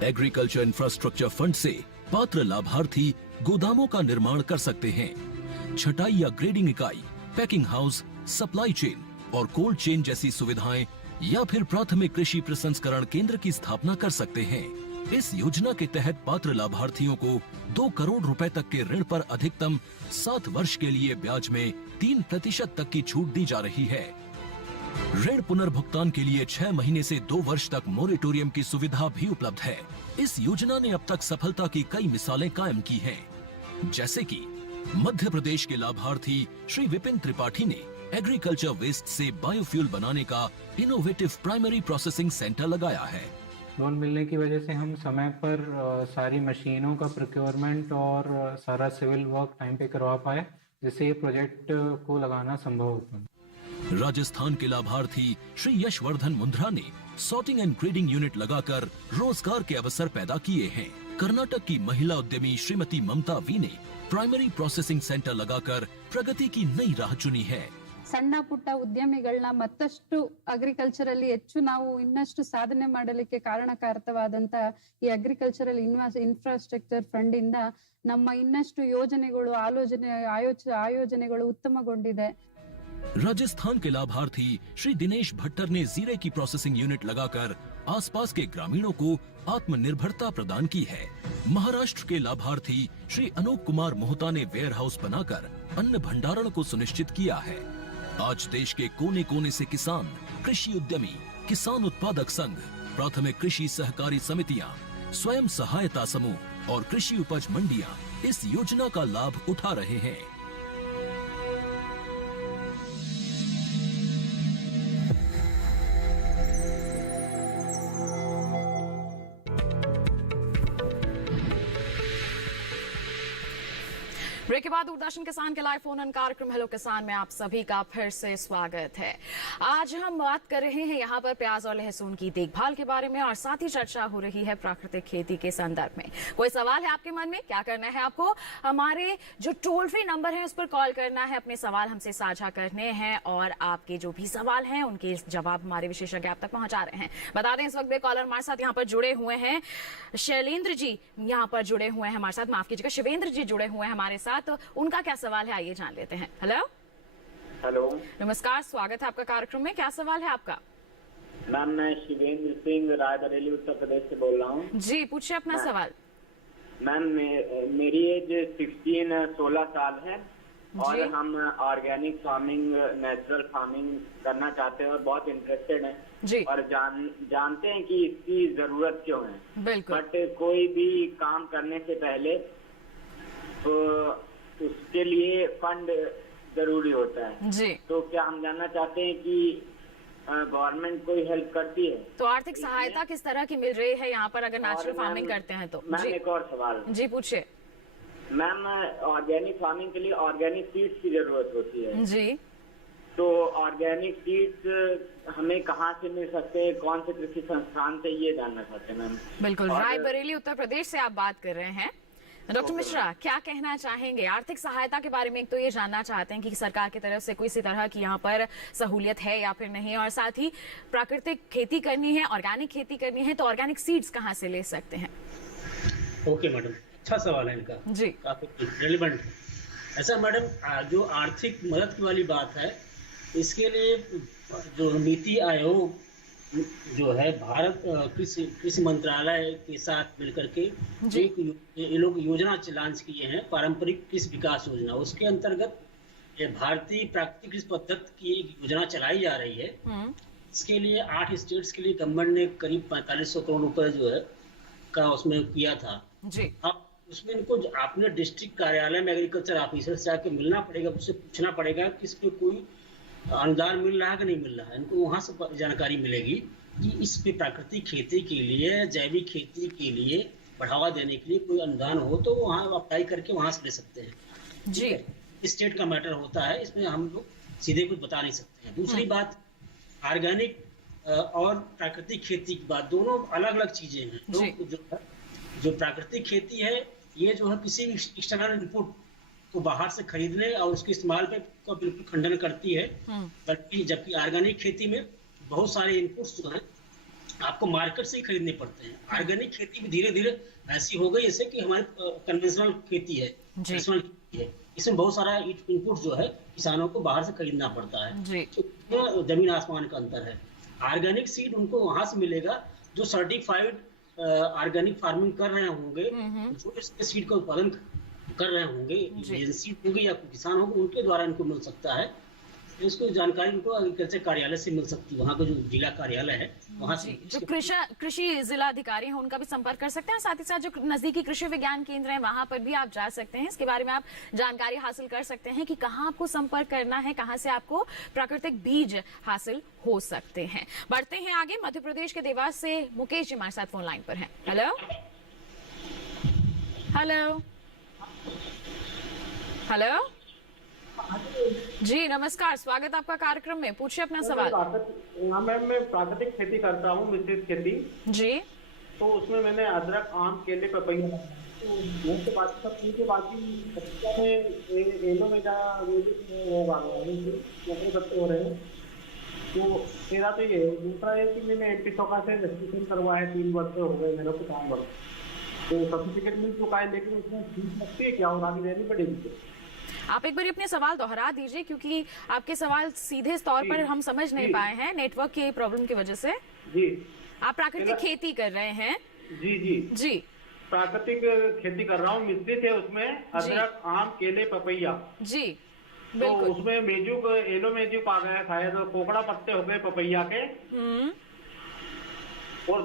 एग्रीकल्चर इंफ्रास्ट्रक्चर फंड से पात्र लाभार्थी गोदामों का निर्माण कर सकते हैं, छटाई या ग्रेडिंग इकाई, पैकिंग हाउस, सप्लाई चेन और कोल्ड चेन जैसी सुविधाएं या फिर प्राथमिक कृषि प्रसंस्करण केंद्र की स्थापना कर सकते हैं। इस योजना के तहत पात्र लाभार्थियों को 2 करोड़ रुपए तक के ऋण पर अधिकतम 7 वर्ष के लिए ब्याज में 3% तक की छूट दी जा रही है। ऋण पुनर्भुगतान के लिए 6 महीने से 2 वर्ष तक मोरेटोरियम की सुविधा भी उपलब्ध है। इस योजना ने अब तक सफलता की कई मिसालें कायम की हैं, जैसे कि मध्य प्रदेश के लाभार्थी श्री विपिन त्रिपाठी ने एग्रीकल्चर वेस्ट से बायोफ्यूल बनाने का इनोवेटिव प्राइमरी प्रोसेसिंग सेंटर लगाया है। लोन मिलने की वजह से हम समय पर सारी मशीनों का प्रोक्योरमेंट और सारा सिविल वर्क टाइम पे करवा पाए, जिससे ये प्रोजेक्ट को लगाना संभव हो पाया। राजस्थान के लाभार्थी श्री यशवर्धन मुंद्रा ने सॉर्टिंग एंड ग्रेडिंग यूनिट लगाकर रोजगार के अवसर पैदा किए हैं। कर्नाटक की महिला उद्यमी श्रीमती ममता वी ने प्राइमरी प्रोसेसिंग सेंटर लगाकर प्रगति की नई राह चुनी है। ಸಣ್ಣ ಪುಟ್ಟ ಉದ್ಯಮಿಗಳನ್ನ ಮತ್ತಷ್ಟು ಅಗ್ರಿಕಲ್ಚರಲ್ಲಿ ಹೆಚ್ಚು ನಾವು ಇನ್ನಷ್ಟು ಸಾಧನೆ ಮಾಡಲಿಕ್ಕೆ ಕಾರಣಕಾರಕವಾದಂತ ಈ ಅಗ್ರಿಕಲ್ಚರಲ್ ಇನ್ಫ್ರಾಸ್ಟ್ರಕ್ಚರ್ ಫಂಡ್ ಇಂದ ನಮ್ಮ ಇನ್ನಷ್ಟು ಯೋಜನೆಗಳು ಆಯೋಜನೆಗಳು ಉತ್ತಮಗೊಂಡಿದೆ। राजस्थान के लाभार्थी श्री दिनेश भट्टर ने जीरे की प्रोसेसिंग यूनिट लगाकर आसपास के ग्रामीणों को आत्मनिर्भरता प्रदान की है। महाराष्ट्र के लाभार्थी श्री अनूप कुमार मोहता ने वेयर हाउस बनाकर अन्न भंडारण को सुनिश्चित किया है। आज देश के कोने कोने से किसान, कृषि उद्यमी, किसान उत्पादक संघ, प्राथमिक कृषि सहकारी समितियां, स्वयं सहायता समूह और कृषि उपज मंडियां इस योजना का लाभ उठा रहे हैं। ब्रेक के बाद दूरदर्शन किसान के लाइव फोन इन कार्यक्रम हेलो किसान में आप सभी का फिर से स्वागत है। आज हम बात कर रहे हैं यहाँ पर प्याज और लहसुन की देखभाल के बारे में और साथ ही चर्चा हो रही है प्राकृतिक खेती के संदर्भ में। कोई सवाल है आपके मन में? क्या करना है आपको? हमारे जो टोल फ्री नंबर है उस पर कॉल करना है, अपने सवाल हमसे साझा करने हैं और आपके जो भी सवाल हैं उनके जवाब हमारे विशेषज्ञ आप तक पहुंचा रहे हैं। बता दें इस वक्त भी कॉलर हमारे साथ यहाँ पर जुड़े हुए हैं। शैलेंद्र जी यहाँ पर जुड़े हुए हैं हमारे साथ, माफ कीजिएगा शिवेंद्र जी जुड़े हुए हैं हमारे साथ। तो उनका क्या सवाल है आइए जान लेते हैं। हेलो हेलो नमस्कार, स्वागत है आपका कार्यक्रम में। क्या सवाल है आपका? मैम मैं शिवेंद्र सिंह रायबरेली उत्तर प्रदेश से बोल रहा हूँ। जी पूछिए अपना सवाल। मैम मेरी एज 16 साल है और हम ऑर्गेनिक फार्मिंग नेचुरल फार्मिंग करना चाहते हैं और बहुत इंटरेस्टेड हैं जी। और जानते हैं कि इसकी जरूरत क्यों है। बिल्कुल। बट कोई भी काम करने से पहले तो उसके लिए फंड जरूरी होता है जी। तो क्या हम जानना चाहते हैं कि गवर्नमेंट कोई हेल्प करती है? तो आर्थिक सहायता किस तरह की मिल रही है यहाँ पर अगर नेचुरल फार्मिंग करते हैं तो? मैम एक और सवाल जी पूछिए। मैम ऑर्गेनिक फार्मिंग के लिए ऑर्गेनिक सीड्स की जरूरत होती है जी। तो ऑर्गेनिक सीड्स हमें कहाँ से मिल सकते हैं, कौन से कृषि संस्थान से, ये जानना चाहते हैं मैम। बिल्कुल, रायबरेली उत्तर प्रदेश से आप बात कर रहे हैं। डॉक्टर मिश्रा क्या कहना चाहेंगे आर्थिक सहायता के बारे में? एक तो ये जानना चाहते हैं कि सरकार की तरफ से कोई इसी तरह की यहाँ पर सहूलियत है या फिर नहीं, और साथ ही प्राकृतिक खेती करनी है, ऑर्गेनिक खेती करनी है तो ऑर्गेनिक सीड्स कहाँ से ले सकते हैं? ओके मैडम, अच्छा सवाल है इनका जी, काफी रेलिवेंट है। ऐसा मैडम जो आर्थिक मदद की वाली बात है इसके लिए जो नीति आयोग जो है भारत कृषि मंत्रालय के साथ मिलकर के एक ये लोग योजना लॉन्च किए हैं, पारंपरिक कृषि विकास योजना। उसके अंतर्गत ये भारतीय प्राकृतिक कृषि पद्धति की एक योजना चलाई जा रही है। इसके लिए 8 स्टेट्स के लिए गवर्नमेंट ने करीब 4500 करोड़ रुपए जो है का उसमें किया था जी। अब उसमें इनको अपने डिस्ट्रिक्ट कार्यालय में एग्रीकल्चर ऑफिसर से आके मिलना पड़ेगा, उससे पूछना पड़ेगा कि इस पे कोई अनुदान मिल रहा है कि नहीं मिल रहा है। इनको वहां से जानकारी मिलेगी कि इस पे प्राकृतिक खेती के लिए, जैविक खेती के लिए बढ़ावा देने के लिए कोई अनुदान हो तो वहाँ अप्लाई करके वहां से ले सकते हैं जी। स्टेट का मैटर होता है, इसमें हम लोग सीधे कुछ बता नहीं सकते हैं। दूसरी बात, ऑर्गेनिक और प्राकृतिक खेती की बात, दोनों अलग अलग चीजें हैं। तो जो प्राकृतिक खेती है ये जो है किसी भी एक्सटर्नल इनपुट को बाहर से खरीदने और उसके इस्तेमाल पे को बिल्कुल खंडन करती है, बल्कि जबकि ऑर्गेनिक खेती में बहुत सारे इनपुट्स जो हैं आपको मार्केट से ही खरीदने पड़ते हैं। ऑर्गेनिक खेती भी धीरे धीरे ऐसी हो गई जैसे कि हमारी कन्वेंशनल खेती है, ट्रेडिशनल खेती है, इसमें बहुत सारा इनपुट जो है किसानों को बाहर से खरीदना पड़ता है। तो जमीन आसमान का अंतर है। ऑर्गेनिक सीड उनको वहां से मिलेगा जो सर्टिफाइड ऑर्गेनिक फार्मिंग कर रहे होंगे, जो इसके सीड का उत्पादन कर रहे होंगे, एजेंसी होंगे या किसान होंगे, उनके द्वारा इनको मिल सकता है। तो इसको जानकारी इनको एग्रीकल्चर कार्यालय से मिल सकती है, वहाँ का जो जिला कार्यालय है वहाँ से। जो कृषि जिला अधिकारी हैं उनका भी संपर्क कर सकते हैं, साथ ही साथ जो नजदीकी कृषि विज्ञान केंद्र है वहां पर भी आप जा सकते हैं। इसके बारे में आप जानकारी हासिल कर सकते हैं कि कहाँ आपको संपर्क करना है, कहाँ से आपको प्राकृतिक बीज हासिल हो सकते हैं। बढ़ते हैं आगे, मध्य प्रदेश के देवास से मुकेश जी हमारे साथ फोन लाइन पर है। हेलो हेलो हेलो जी नमस्कार, स्वागत आपका कार्यक्रम में, पूछिए अपना सवाल। हाँ मैम, मैं प्राकृतिक खेती करता हूँ, मिश्रित खेती जी। तो उसमें मैंने अदरक, आम, केले, पपैया तो उसके बाद सब बाकी एलो में हो रहे हैं। तो मेरा तो ये दूसरा है कि मैंने MP सोका से रजिस्ट्रेशन करवाया है, 3 वर्ष हो गए मेरे को, 3 वर्ष तो सर्टिफिकेट मिल चुका है, लेकिन उसमें फीस लगती है क्या और आगे देनी पड़ेगी? आप एक बार अपने सवाल दोहरा दीजिए क्योंकि आपके सवाल सीधे तौर पर हम समझ नहीं पाए हैं नेटवर्क की प्रॉब्लम की वजह से जी। आप प्राकृतिक खेती कर रहे हैं? जी जी जी, प्राकृतिक खेती कर रहा हूँ, मिश्रित है उसमें अदरक, आम, केले, पपैया जी। तो उसमें मेजुक, एलो मेजुक आ गया शायद, कोकड़ा पत्ते हो गए पपैया के। और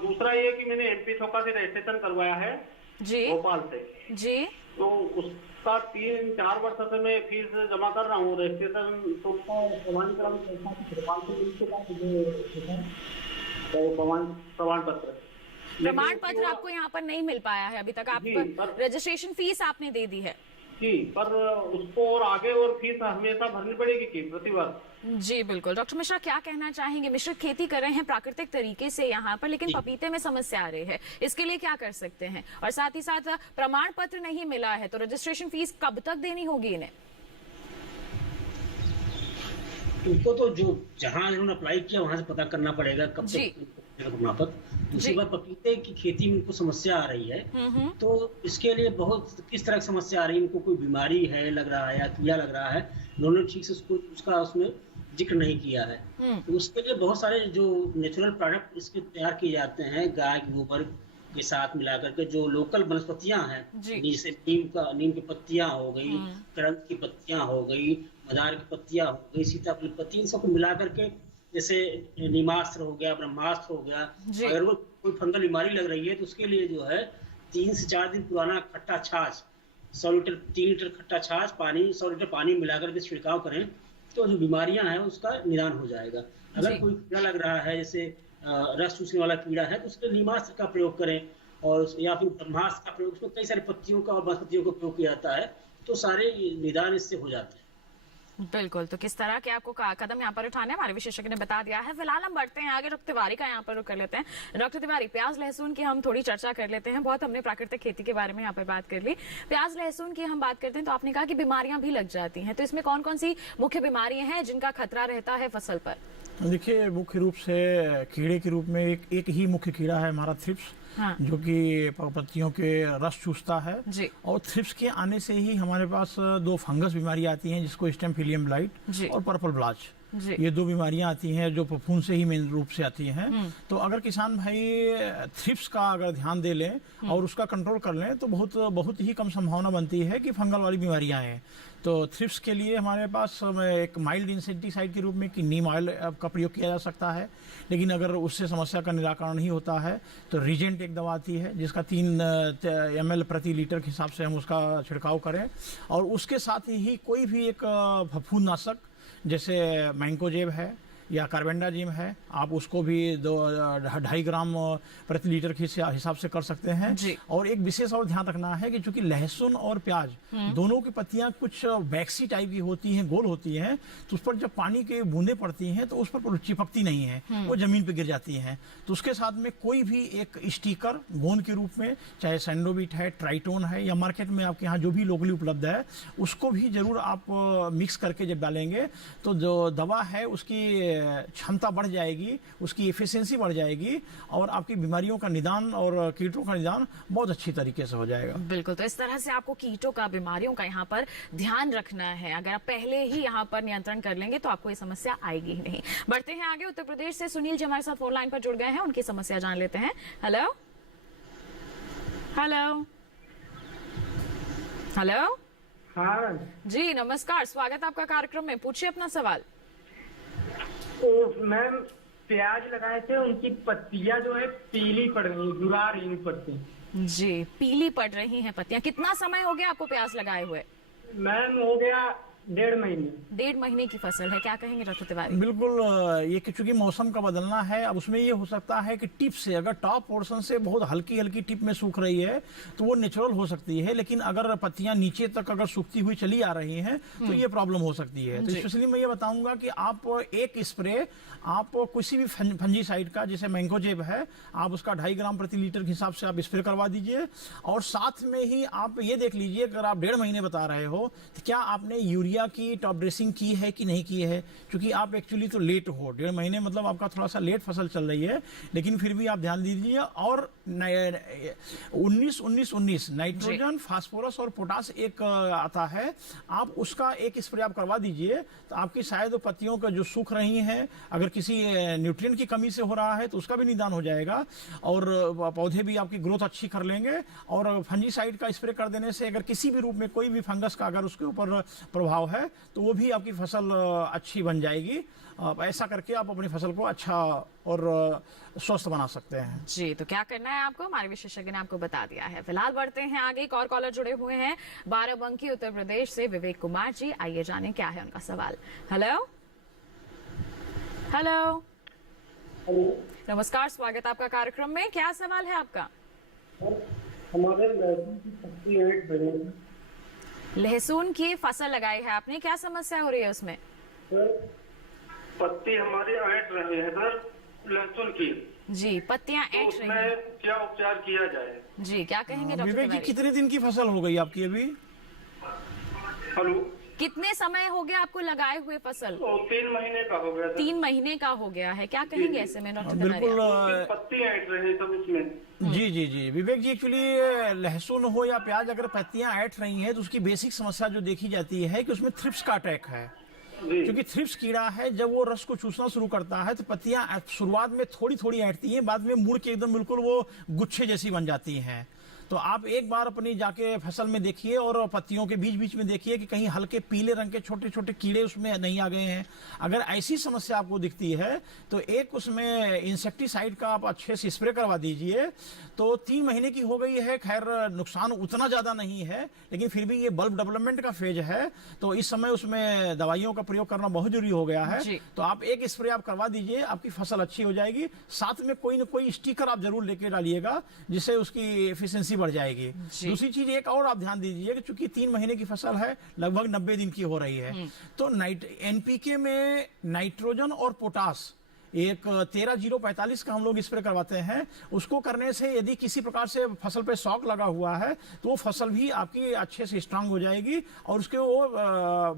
दूसरा ये कि मैंने MP सोका से रजिस्ट्रेशन करवाया है जी, भोपाल से जी। तो उसका 3-4 वर्ष से मैं फीस जमा कर रहा हूँ, रजिस्ट्रेशन तो प्रमाणीकरण प्रमाण पत्र आपको यहाँ पर नहीं मिल पाया है अभी तक। आप रजिस्ट्रेशन फीस आपने दे दी है की, पर उसको और आगे और फीस हमेशा भरनी पड़ेगी कि प्रतिवर्ष? जी बिल्कुल। डॉक्टर मिश्रा क्या कहना चाहेंगे? मिश्रित खेती कर रहे हैं प्राकृतिक तरीके से यहाँ पर, लेकिन पपीते में समस्या आ रही है, इसके लिए क्या कर सकते हैं? और साथ ही साथ प्रमाण पत्र नहीं मिला है तो रजिस्ट्रेशन फीस कब तक देनी होगी इन्हें? उनको तो जो जहाँ इन्होंने अप्लाई किया वहां से पता करना पड़ेगा कब तक प्रमाण पत्र। दूसरी बात, पपीते की खेती में इनको समस्या आ रही है, तो इसके लिए बहुत किस तरह की समस्या आ रही है, इनको कोई बीमारी है लग रहा है या कीड़ा लग रहा है, उन्होंने ठीक से उसका उसमें जिक्र नहीं किया है। तो उसके लिए बहुत सारे जो नेचुरल प्रोडक्ट इसके तैयार किए जाते हैं, गाय के गोबर के साथ मिलाकर के, जो लोकल वनस्पतियां हैं, जैसे नीम की पत्तियां हो गई, करंद की पत्तियां हो गई, मदार की पत्तियां हो गई, सीताफल की पत्ती, इन सबको मिला करके, जैसे नीमास्त्र हो गया, ब्रह्मास्त्र हो गया, अगर वो कोई फंगल बीमारी लग रही है तो उसके लिए जो है 3 से 4 दिन पुराना खट्टा छाछ, 3 लीटर खट्टा छाछ पानी, 100 लीटर पानी मिलाकर के छिड़काव करें तो जो बीमारियां हैं उसका निदान हो जाएगा। अगर कोई कीड़ा लग रहा है, जैसे रस चूसने वाला कीड़ा है, तो उसके लिए नीमास्त्र का प्रयोग करें, और या फिर ब्रह्मास्त्र का प्रयोग, उसमें कई सारी पत्तियों का और वनस्पतियों का प्रयोग किया जाता है, तो सारे निदान इससे हो जाते हैं। बिल्कुल। तो किस तरह के आपको कदम यहाँ पर उठाने हमारे विशेषज्ञ ने बता दिया है। फिलहाल हम बढ़ते हैं आगे, डॉक्टर तिवारी का यहाँ पर रुक कर लेते हैं। डॉक्टर तिवारी, प्याज लहसुन की हम थोड़ी चर्चा कर लेते हैं। बहुत हमने प्राकृतिक खेती के बारे में यहाँ पर बात कर ली, प्याज लहसुन की हम बात करते हैं तो आपने कहा कि बीमारियां भी लग जाती हैं, तो इसमें कौन कौन सी मुख्य बीमारियां हैं जिनका खतरा रहता है फसल पर? देखिए, मुख्य रूप से कीड़े के रूप में एक ही मुख्य कीड़ा है हमारा थ्रिप्स, जो कि पत्तियों के रस चूसता है, और थ्रिप्स के आने से ही हमारे पास 2 फंगस बीमारी आती हैं, जिसको स्टेमफिलियम ब्लाइट और पर्पल ब्लाच, ये 2 बीमारियां आती हैं जो फफूंद से ही मेन रूप से आती हैं। तो अगर किसान भाई थ्रिप्स का अगर ध्यान दे लें और उसका कंट्रोल कर लें तो बहुत ही कम संभावना बनती है कि फंगल वाली बीमारियां आएँ। तो थ्रिप्स के लिए हमारे पास एक माइल्ड इंसेक्टिसाइड के रूप में कि नीम ऑयल का प्रयोग किया जा सकता है, लेकिन अगर उससे समस्या का निराकरण नहीं होता है तो रीजेंट एक दवा आती है जिसका 3 ml प्रति लीटर के हिसाब से हम उसका छिड़काव करें, और उसके साथ ही कोई भी एक फफूंदनाशक जैसे मैंकोजेब है या कार्बेंडाजिम है, आप उसको भी 2.5 ग्राम प्रति लीटर के हिसाब से कर सकते हैं। और एक विशेष और ध्यान रखना है कि चूंकि लहसुन और प्याज दोनों की पत्तियां कुछ वैक्सी टाइप की होती हैं, गोल होती हैं, तो उस पर जब पानी के बूंदे पड़ती हैं तो उस पर चिपकती नहीं है, वो जमीन पर गिर जाती हैं। तो उसके साथ में कोई भी एक स्टिकर गोंद के रूप में, चाहे सैंडोविट है, ट्राइटोन है, या मार्केट में आपके यहाँ जो भी लोकली उपलब्ध है, उसको भी जरूर आप मिक्स करके जब डालेंगे तो जो दवा है उसकी क्षमता बढ़ जाएगी, उसकी एफिशिएंसी बढ़ जाएगी, और आपकी बीमारियों का निदान और कीटों का निदान बहुत अच्छी तरीके से हो जाएगा। बिल्कुल। तो इस तरह से आपको कीटों का, बीमारियों का यहाँ पर ध्यान रखना है। अगर आप पहले ही यहाँ पर नियंत्रण कर लेंगे तो आपको ये समस्या आएगी ही नहीं। बढ़ते हैं आगे। उत्तर प्रदेश से सुनील जी हमारे साथ फोन लाइन पर जुड़ गए हैं, उनकी समस्या जान लेते हैं। Hello hello hello. हाँ जी नमस्कार, स्वागत आपका कार्यक्रम में, पूछिए अपना सवाल। तो मैम, प्याज लगाए थे, उनकी पत्तियां जो है पीली पड़ रही, जुड़ा रही पत्ती। जी, पीली पड़ रही हैं पत्तियां। कितना समय हो गया आपको प्याज लगाए हुए? मैम हो गया 1.5 महीने। 1.5 महीने की फसल है, क्या कहेंगे डॉक्टर तिवारी? बिल्कुल, ये चूंकि मौसम का बदलना है, अब उसमें ये हो सकता है कि टिप से, अगर टॉप पोर्शन से बहुत हल्की हल्की टिप में सूख रही है तो वो नेचुरल हो सकती है, लेकिन अगर पत्तियां नीचे तक अगर सूखती हुई चली आ रही हैं तो ये प्रॉब्लम हो सकती है। तो स्पेशली मैं ये बताऊंगा कि आप एक स्प्रे, आप किसी भी फंजीसाइड का, जैसे मैंकोजेब है, आप उसका 2.5 ग्राम प्रति लीटर के हिसाब से आप स्प्रे करवा दीजिए, और साथ में ही आप ये देख लीजिए, अगर आप 1.5 महीने बता रहे हो तो क्या आपने यूरिया की टॉप ड्रेसिंग की है कि नहीं की है, क्योंकि आप एक्चुअली तो लेट हो, 1.5 महीने मतलब आपका थोड़ा सा लेट फसल चल रही है, लेकिन फिर भी आप ध्यान दीजिए। और 19-19-19 नाइट्रोजन, फास्फोरस और पोटास एक आता है, आप उसका एक स्प्रे आप करवा दीजिए, तो आपकी शायद पत्तियों का जो सूख रही हैं, अगर किसी न्यूट्रिएंट की कमी से हो रहा है तो उसका भी निदान हो जाएगा, और पौधे भी आपकी ग्रोथ अच्छी कर लेंगे। और फंजीसाइड का स्प्रे कर देने से अगर किसी भी रूप में कोई भी फंगस का अगर उसके ऊपर प्रभाव है तो वो भी आपकी फसल अच्छी बन जाएगी। ऐसा करके आप अपनी फसल को अच्छा और स्वस्थ बना सकते हैं। जी, तो क्या करना है आपको, हमारे विशेषज्ञ ने आपको बता दिया है। फिलहाल बढ़ते हैं आगे, एक और कॉलर जुड़े हुए हैं बाराबंकी उत्तर प्रदेश से, विवेक कुमार जी। आइए जाने क्या है उनका सवाल। Hello hello. नमस्कार, स्वागत आपका कार्यक्रम में, क्या सवाल है आपका? हमारे लहसुन की पत्ती लहसुन की फसल लगाई है आपने, क्या समस्या हो रही है उसमें? पत्ती हमारे ऐंठ रहे हैं सर लहसुन की। जी, पत्तियां ऐंठ रही हैं। क्या उपचार किया जाए? जी, क्या कहेंगे डॉक्टर विवेक जी, तिवारी? कितने दिन की फसल हो गई आपकी अभी? हेलो, कितने समय हो गया आपको लगाए हुए फसल? 3 महीने का हो गया सर। 3 महीने का हो गया है, क्या कहेंगे ऐसे में डॉक्टर तिवारी? बिल्कुल पत्ती ऐंठ रहे सब उसमें। जी जी जी विवेक जी, एक्चुअली लहसुन हो या प्याज, अगर पत्तियां ऐंठ रही हैं तो उसकी बेसिक समस्या जो देखी जाती है कि उसमें थ्रिप्स का अटैक है। क्योंकि थ्रिप्स कीड़ा है, जब वो रस को चूसना शुरू करता है तो पत्तियां शुरुआत में थोड़ी थोड़ी ऐंठती हैं, बाद में मुड़ के एकदम बिल्कुल वो गुच्छे जैसी बन जाती हैं। तो आप एक बार अपनी जाके फसल में देखिए और पत्तियों के बीच बीच में देखिए कि कहीं हल्के पीले रंग के छोटे छोटे कीड़े उसमें नहीं आ गए हैं। अगर ऐसी समस्या आपको दिखती है तो एक उसमें इंसेक्टिसाइड का आप अच्छे से स्प्रे करवा दीजिए। तो 3 महीने की हो गई है, खैर नुकसान उतना ज़्यादा नहीं है, लेकिन फिर भी ये बल्ब डेवलपमेंट का फेज है, तो इस समय उसमें दवाइयों का प्रयोग करना बहुत जरूरी हो गया है। तो आप एक स्प्रे आप करवा दीजिए, आपकी फसल अच्छी हो जाएगी। साथ में कोई ना कोई स्टिकर आप जरूर लेके डालिएगा जिससे उसकी एफिशिएंसी बढ़ जाएगी। दूसरी चीज एक और आप ध्यान दीजिए कि चूंकि 3 महीने की फसल है, लगभग 90 दिन की हो रही है, तो एनपीके में नाइट्रोजन और पोटास एक 13-0-45 का हम लोग स्प्रे करवाते हैं। उसको करने से यदि किसी प्रकार से फसल पे शॉक लगा हुआ है तो वो फसल भी आपकी अच्छे से स्ट्रांग हो जाएगी और उसके वो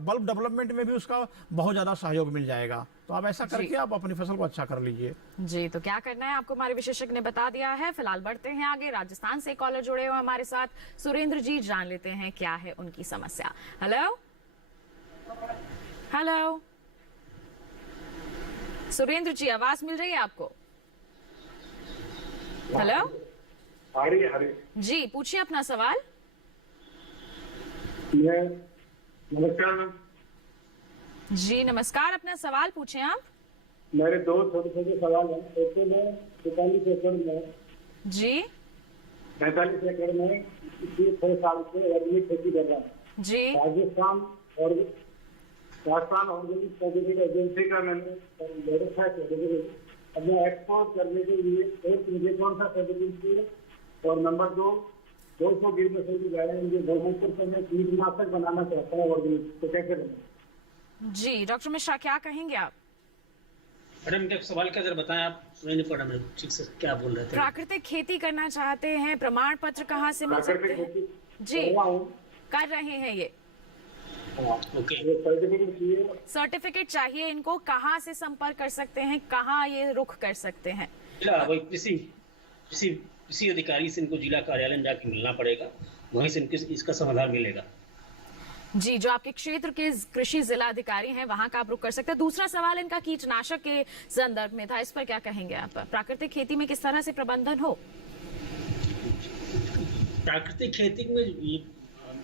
बल्ब डेवलपमेंट में भी उसका बहुत ज्यादा सहयोग मिल जाएगा। तो आप ऐसा करके आप अपनी फसल को अच्छा कर लीजिए। जी, तो क्या करना है आपको हमारे विशेषज्ञ ने बता दिया है। फिलहाल बढ़ते हैं आगे, राजस्थान से कॉलर जुड़े हुए हमारे साथ, सुरेंद्र जी, जान लेते हैं क्या है उनकी समस्या। हेलो हेलो सुरेंद्र जी, आवाज मिल रही है आपको? हेलो, हरी जी पूछिए अपना सवाल। नमस्कार जी नमस्कार, अपना सवाल पूछें आप। मेरे 2 छोटे छोटे सवाल हैं। एक तो मैं 45 एकड़ में जी 45 एकड़ में पिछले 6 साल से ऑर्गेनिक खेती कर रहा हूँ जी। राजस्थान ऑर्गेनिक सर्टिफिकेट एजेंसी का मैंने वेरीफाई सर्टिफिकेट अब मैं एक्सपोर्ट करने के लिए एक मुझे कौन सा सर्टिफिकेट चाहिए, और नंबर 2 200 गिर नस्ल की गाय मुझे गौमूत्र से मैं कीटनाशक बनाना चाहता हूँ ऑर्गेनिक, तो कैसे बने? जी डॉक्टर मिश्रा, क्या कहेंगे आप? मैडम क्या सवाल क्या जरा बताएं, आप सुनाई नहीं पड़ा मैडम ठीक से, क्या बोल रहे थे? प्राकृतिक खेती करना चाहते हैं, प्रमाण पत्र कहाँ से मिल सकते हैं? जी कर रहे हैं ये। ओके, सर्टिफिकेट चाहिए इनको, कहाँ से संपर्क कर सकते हैं, कहाँ ये रुख कर सकते हैं? किसी अधिकारी से इनको जिला कार्यालय में जाके मिलना पड़ेगा, वहीं से इनको इसका समाधान मिलेगा। जी, जो आपके क्षेत्र के कृषि जिला अधिकारी हैं वहां का आप रुख कर सकते हैं। दूसरा सवाल इनका कीटनाशक के संदर्भ में था, इस पर क्या कहेंगे आप? प्राकृतिक खेती में किस तरह से प्रबंधन हो? प्राकृतिक खेती में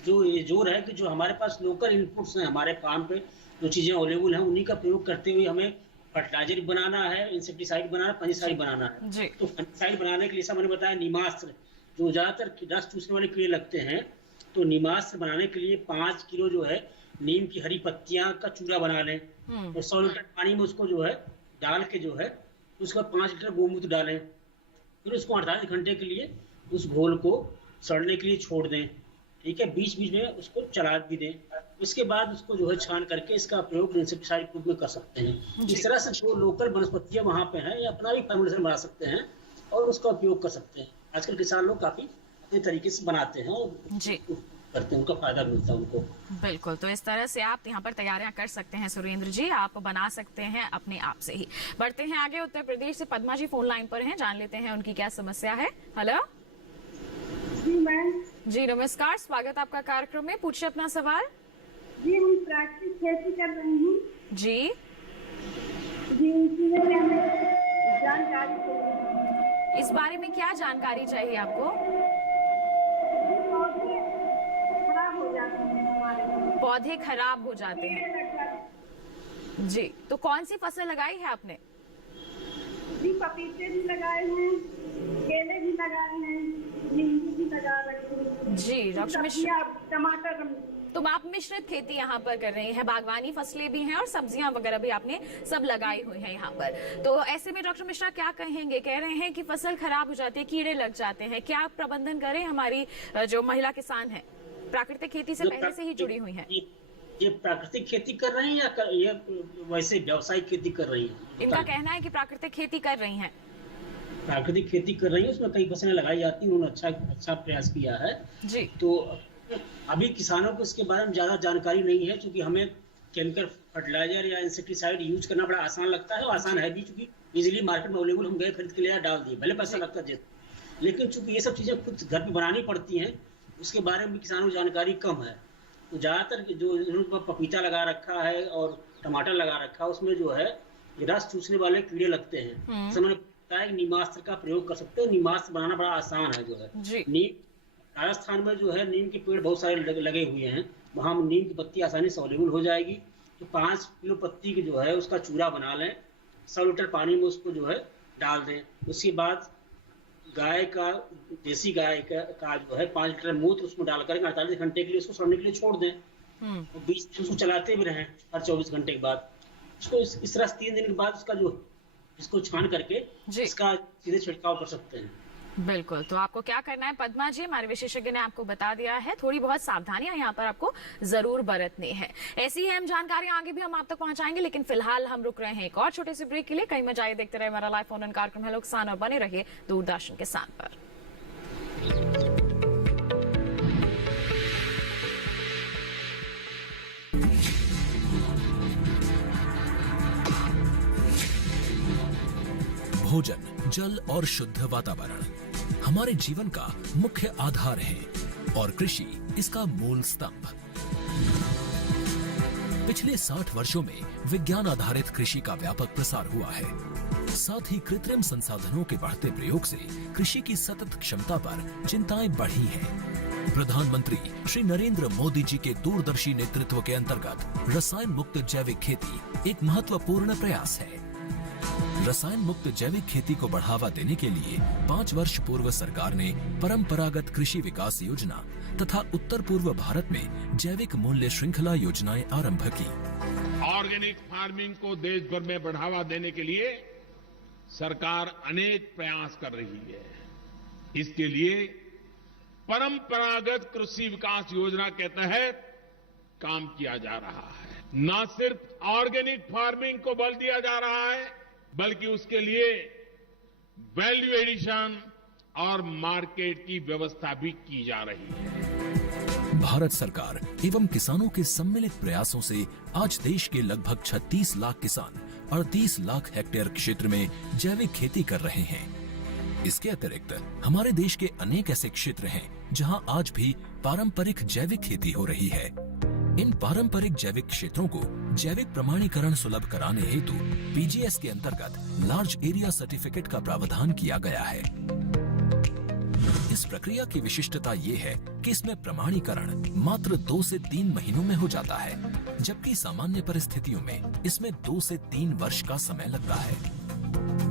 जो ये जोर है कि जो हमारे पास लोकल इनपुट्स हैं, हमारे फार्म पे जो चीजें अवेलेबल हैं उन्हीं का प्रयोग करते हुए हमें फर्टिलाइजर बनाना है, इंसेक्टिसाइड बनाना है, फंजीसाइड बनाना है। जी। तो फंजीसाइड बनाने के लिए मैंने बताया नीमास्त्र, जो ज्यादातर रस चूसने वाले कीड़े लगते हैं, तो नीमास्त्र बनाने के लिए 5 किलो जो है नीम की हरी पत्तियां का चूरा बना लें और 100 लीटर पानी में उसको जो है डाल के जो है उसका 5 लीटर गोमूत्र डालें, फिर उसको 48 घंटे के लिए उस घोल को सड़ने के लिए छोड़ दें। ठीक है, बीच बीच में उसको चला भी दें। इसके बाद उसको जो है छान करके इसका प्रयोग इंसेक्टिसाइड रूप में कर सकते हैं। इस तरह से जो लोकल वनस्पतियां वहाँ पे हैं या अपना भी फॉर्मुलेशन बना सकते हैं और उसका उपयोग कर सकते हैं। आजकल किसान लोग काफी अपने तरीके से बनाते हैं और जी करते हैं, उनका फायदा मिलता है उनको। बिल्कुल, तो इस तरह से आप यहाँ पर तैयारियां कर सकते हैं सुरेंद्र जी, आप बना सकते हैं अपने आप से ही। बढ़ते हैं आगे, उत्तर प्रदेश से पद्मा जी फोन लाइन पर हैं, जान लेते हैं उनकी क्या समस्या है। हेलो जी मैम। जी नमस्कार, स्वागत आपका कार्यक्रम में, पूछिए अपना सवाल। जी हम प्राकृतिक खेती कर रही हूँ। जी जी इसमें हमें जानकारी चाहिए। इस बारे में क्या जानकारी चाहिए आपको? पौधे खराब हो जाते हैं हमारे। पौधे खराब हो जाते हैं। जी, तो कौन सी फसल लगाई है आपने? जी पपीते भी लगाए हैं, केले भी लगाए हैं, नींबू भी लगा रहे हैं। जी डॉक्टर मिश्रा, टमाटर। तो आप मिश्रित खेती यहाँ पर कर रही हैं, बागवानी फसलें भी हैं और सब्जियां वगैरह भी आपने सब लगाई हुई हैं यहाँ पर। तो ऐसे में डॉक्टर मिश्रा क्या कहेंगे? कह रहे हैं कि फसल खराब हो जाती है, कीड़े लग जाते हैं, क्या प्रबंधन करें हमारी जो महिला किसान है? प्राकृतिक खेती से पहले से ही जुड़ी हुई हैं। ये प्राकृतिक खेती कर रही हैं या ये वैसे व्यावसायिक खेती कर रही हैं? इनका कहना है कि प्राकृतिक खेती कर रही हैं। प्राकृतिक खेती कर रही है, उसमें कई फसलें लगाई जाती हैं, उन्होंने अच्छा प्रयास किया है जी। तो अभी किसानों को इसके बारे में ज्यादा जानकारी नहीं है, क्योंकि हमें केमिकल फर्टिलाइजर या इंसेक्टिसाइड यूज करना बड़ा आसान लगता है, और आसान है भी, क्योंकि इजीली मार्केट में अवेलेबल, हम गए खरीद के लिए डाल दिए, भले पैसा लगता है, लेकिन चूंकि ये सब चीजें खुद घर पे बनानी पड़ती हैं, उसके बारे में किसानों को जानकारी कम है। तो ज्यादातर जो इन्होंने पपीता लगा रखा है और टमाटर लगा रखा है, उसमें जो है रस चूसने वाले कीड़े लगते हैं। मैंने बताया कि नीमास्त्र का प्रयोग कर सकते हैं। नीमास्त्र बनाना बड़ा आसान है जो है। नीम, राजस्थान में जो है नीम के पेड़ बहुत सारे लगे हुए हैं, वहाँ नीम की पत्ती आसानी से अवेलेबल हो जाएगी। तो 5 किलो पत्ती की जो है उसका चूरा बना लें, 100 लीटर पानी में उसको जो है डाल दें। उसके बाद गाय का, देसी गाय का जो है 5 लीटर मूत्र उसमें डालकर 48 घंटे के लिए उसको सड़ने के लिए छोड़ दें, और बीच में उसको चलाते भी रहें हर 24 घंटे के बाद। उसको इस तरह 3 दिन के बाद उसका जो इसको छान करके इसका सीधे छिड़काव कर सकते हैं। बिल्कुल। तो आपको क्या करना है पद्मा जी, हमारे विशेषज्ञ ने आपको बता दिया है, थोड़ी बहुत सावधानियां यहाँ पर आपको जरूर बरतनी है। ऐसी ही अहम जानकारियां आगे भी हम आप तक पहुंचाएंगे, लेकिन फिलहाल हम रुक रहे हैं एक और छोटे से ब्रेक के लिए। कहीं मत जाइए, देखते रहे हमारा लाइव फोन इन कार्यक्रम हेलो किसान, और बने रहिए दूरदर्शन किसान पर। भोजन, जल और शुद्ध वातावरण हमारे जीवन का मुख्य आधार है, और कृषि इसका मूल स्तंभ। पिछले 60 वर्षों में विज्ञान आधारित कृषि का व्यापक प्रसार हुआ है। साथ ही कृत्रिम संसाधनों के बढ़ते प्रयोग से कृषि की सतत क्षमता पर चिंताएं बढ़ी हैं। प्रधानमंत्री श्री नरेंद्र मोदी जी के दूरदर्शी नेतृत्व के अंतर्गत रसायन मुक्त जैविक खेती एक महत्वपूर्ण प्रयास है। रसायन मुक्त जैविक खेती को बढ़ावा देने के लिए 5 वर्ष पूर्व सरकार ने परंपरागत कृषि विकास योजना तथा उत्तर पूर्व भारत में जैविक मूल्य श्रृंखला योजनाएं आरंभ की। ऑर्गेनिक फार्मिंग को देश भर में बढ़ावा देने के लिए सरकार अनेक प्रयास कर रही है। इसके लिए परंपरागत कृषि विकास योजना के तहत काम किया जा रहा है। न सिर्फ ऑर्गेनिक फार्मिंग को बल दिया जा रहा है, बल्कि उसके लिए वैल्यू एडिशन और मार्केट की व्यवस्था भी की जा रही है। भारत सरकार एवं किसानों के सम्मिलित प्रयासों से आज देश के लगभग 36 लाख किसान 38 लाख हेक्टेयर क्षेत्र में जैविक खेती कर रहे हैं। इसके अतिरिक्त हमारे देश के अनेक ऐसे क्षेत्र हैं जहां आज भी पारंपरिक जैविक खेती हो रही है। इन पारंपरिक जैविक क्षेत्रों को जैविक प्रमाणीकरण सुलभ कराने हेतु पीजीएस के अंतर्गत लार्ज एरिया सर्टिफिकेट का प्रावधान किया गया है। इस प्रक्रिया की विशिष्टता ये है कि इसमें प्रमाणीकरण मात्र 2 से 3 महीनों में हो जाता है, जबकि सामान्य परिस्थितियों में इसमें 2 से 3 वर्ष का समय लगता है।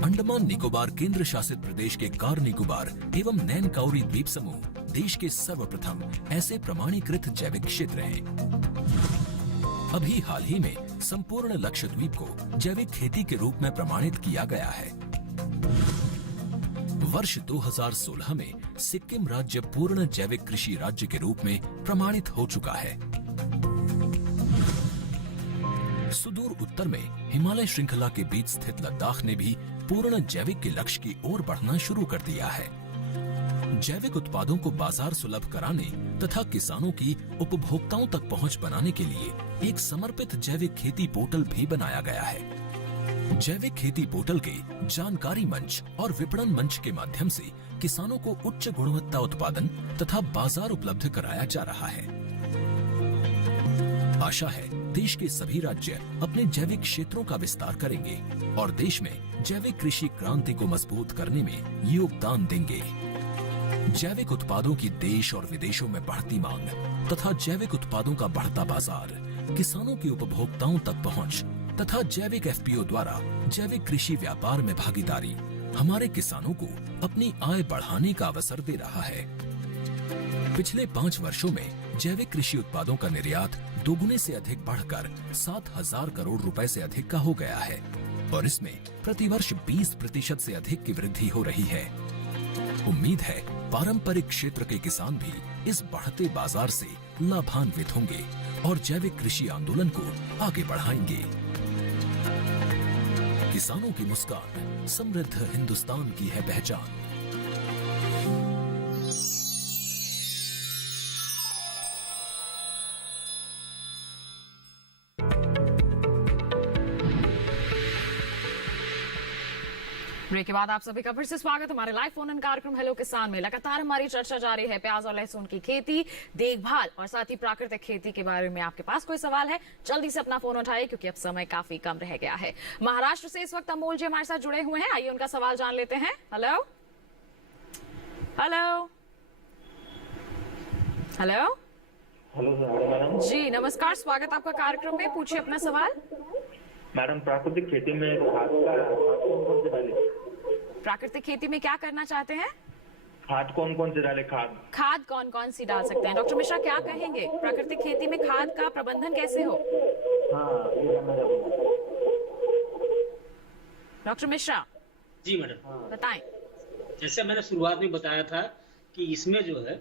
अंडमान निकोबार केंद्र शासित प्रदेश के कार निकोबार एवं नैन काउरी द्वीप समूह देश के सर्वप्रथम ऐसे प्रमाणीकृत जैविक क्षेत्र हैं। अभी हाल ही में संपूर्ण लक्षद्वीप को जैविक खेती के रूप में प्रमाणित किया गया है। वर्ष 2016 में सिक्किम राज्य पूर्ण जैविक कृषि राज्य के रूप में प्रमाणित हो चुका है। सुदूर उत्तर में हिमालय श्रृंखला के बीच स्थित लद्दाख ने भी पूर्ण जैविक के लक्ष्य की ओर बढ़ना शुरू कर दिया है। जैविक उत्पादों को बाजार सुलभ कराने तथा किसानों की उपभोक्ताओं तक पहुंच बनाने के लिए एक समर्पित जैविक खेती पोर्टल भी बनाया गया है। जैविक खेती पोर्टल के जानकारी मंच और विपणन मंच के माध्यम से किसानों को उच्च गुणवत्ता उत्पादन तथा बाजार उपलब्ध कराया जा रहा है। आशा है देश के सभी राज्य अपने जैविक क्षेत्रों का विस्तार करेंगे और देश में जैविक कृषि क्रांति को मजबूत करने में योगदान देंगे। जैविक उत्पादों की देश और विदेशों में बढ़ती मांग तथा जैविक उत्पादों का बढ़ता बाजार, किसानों की उपभोक्ताओं तक पहुंच तथा जैविक एफपीओ द्वारा जैविक कृषि व्यापार में भागीदारी हमारे किसानों को अपनी आय बढ़ाने का अवसर दे रहा है। पिछले 5 वर्षों में जैविक कृषि उत्पादों का निर्यात दोगुने से अधिक बढ़कर 7,000 करोड़ रुपए से अधिक का हो गया है और इसमें प्रतिवर्ष 20% से अधिक की वृद्धि हो रही है। उम्मीद है पारंपरिक क्षेत्र के किसान भी इस बढ़ते बाजार से लाभान्वित होंगे और जैविक कृषि आंदोलन को आगे बढ़ाएंगे। किसानों की मुस्कान समृद्ध हिंदुस्तान की है पहचान। ब्रेक के बाद आप सभी का फिर से स्वागत हमारे लाइव फोन इन कार्यक्रम हेलो किसान में। लगातार हमारी चर्चा जारी है प्याज और लहसुन की खेती, देखभाल और साथ ही प्राकृतिक खेती के बारे में। आपके पास कोई सवाल है जल्दी से अपना फोन उठाइए क्योंकि अब समय काफी कम रह गया है। महाराष्ट्र से इस वक्त अमोल जी हमारे साथ जुड़े हुए हैं, आइए उनका सवाल जान लेते हैं। Hello hello hello hello madam जी नमस्कार, स्वागत आपका कार्यक्रम में, पूछिए अपना सवाल। मैडम प्राकृतिक खेती में खाद कौन कौन से डाले? प्राकृतिक खेती में क्या करना चाहते हैं? खाद कौन कौन से डाले? खाद कौन कौन सी डाल सकते हैं? डॉक्टर मिश्रा क्या कहेंगे, प्राकृतिक खेती में खाद का प्रबंधन कैसे हो? डॉक्टर मिश्रा जी मैडम बताएं। जैसे मैंने शुरुआत में बताया था कि इसमें जो है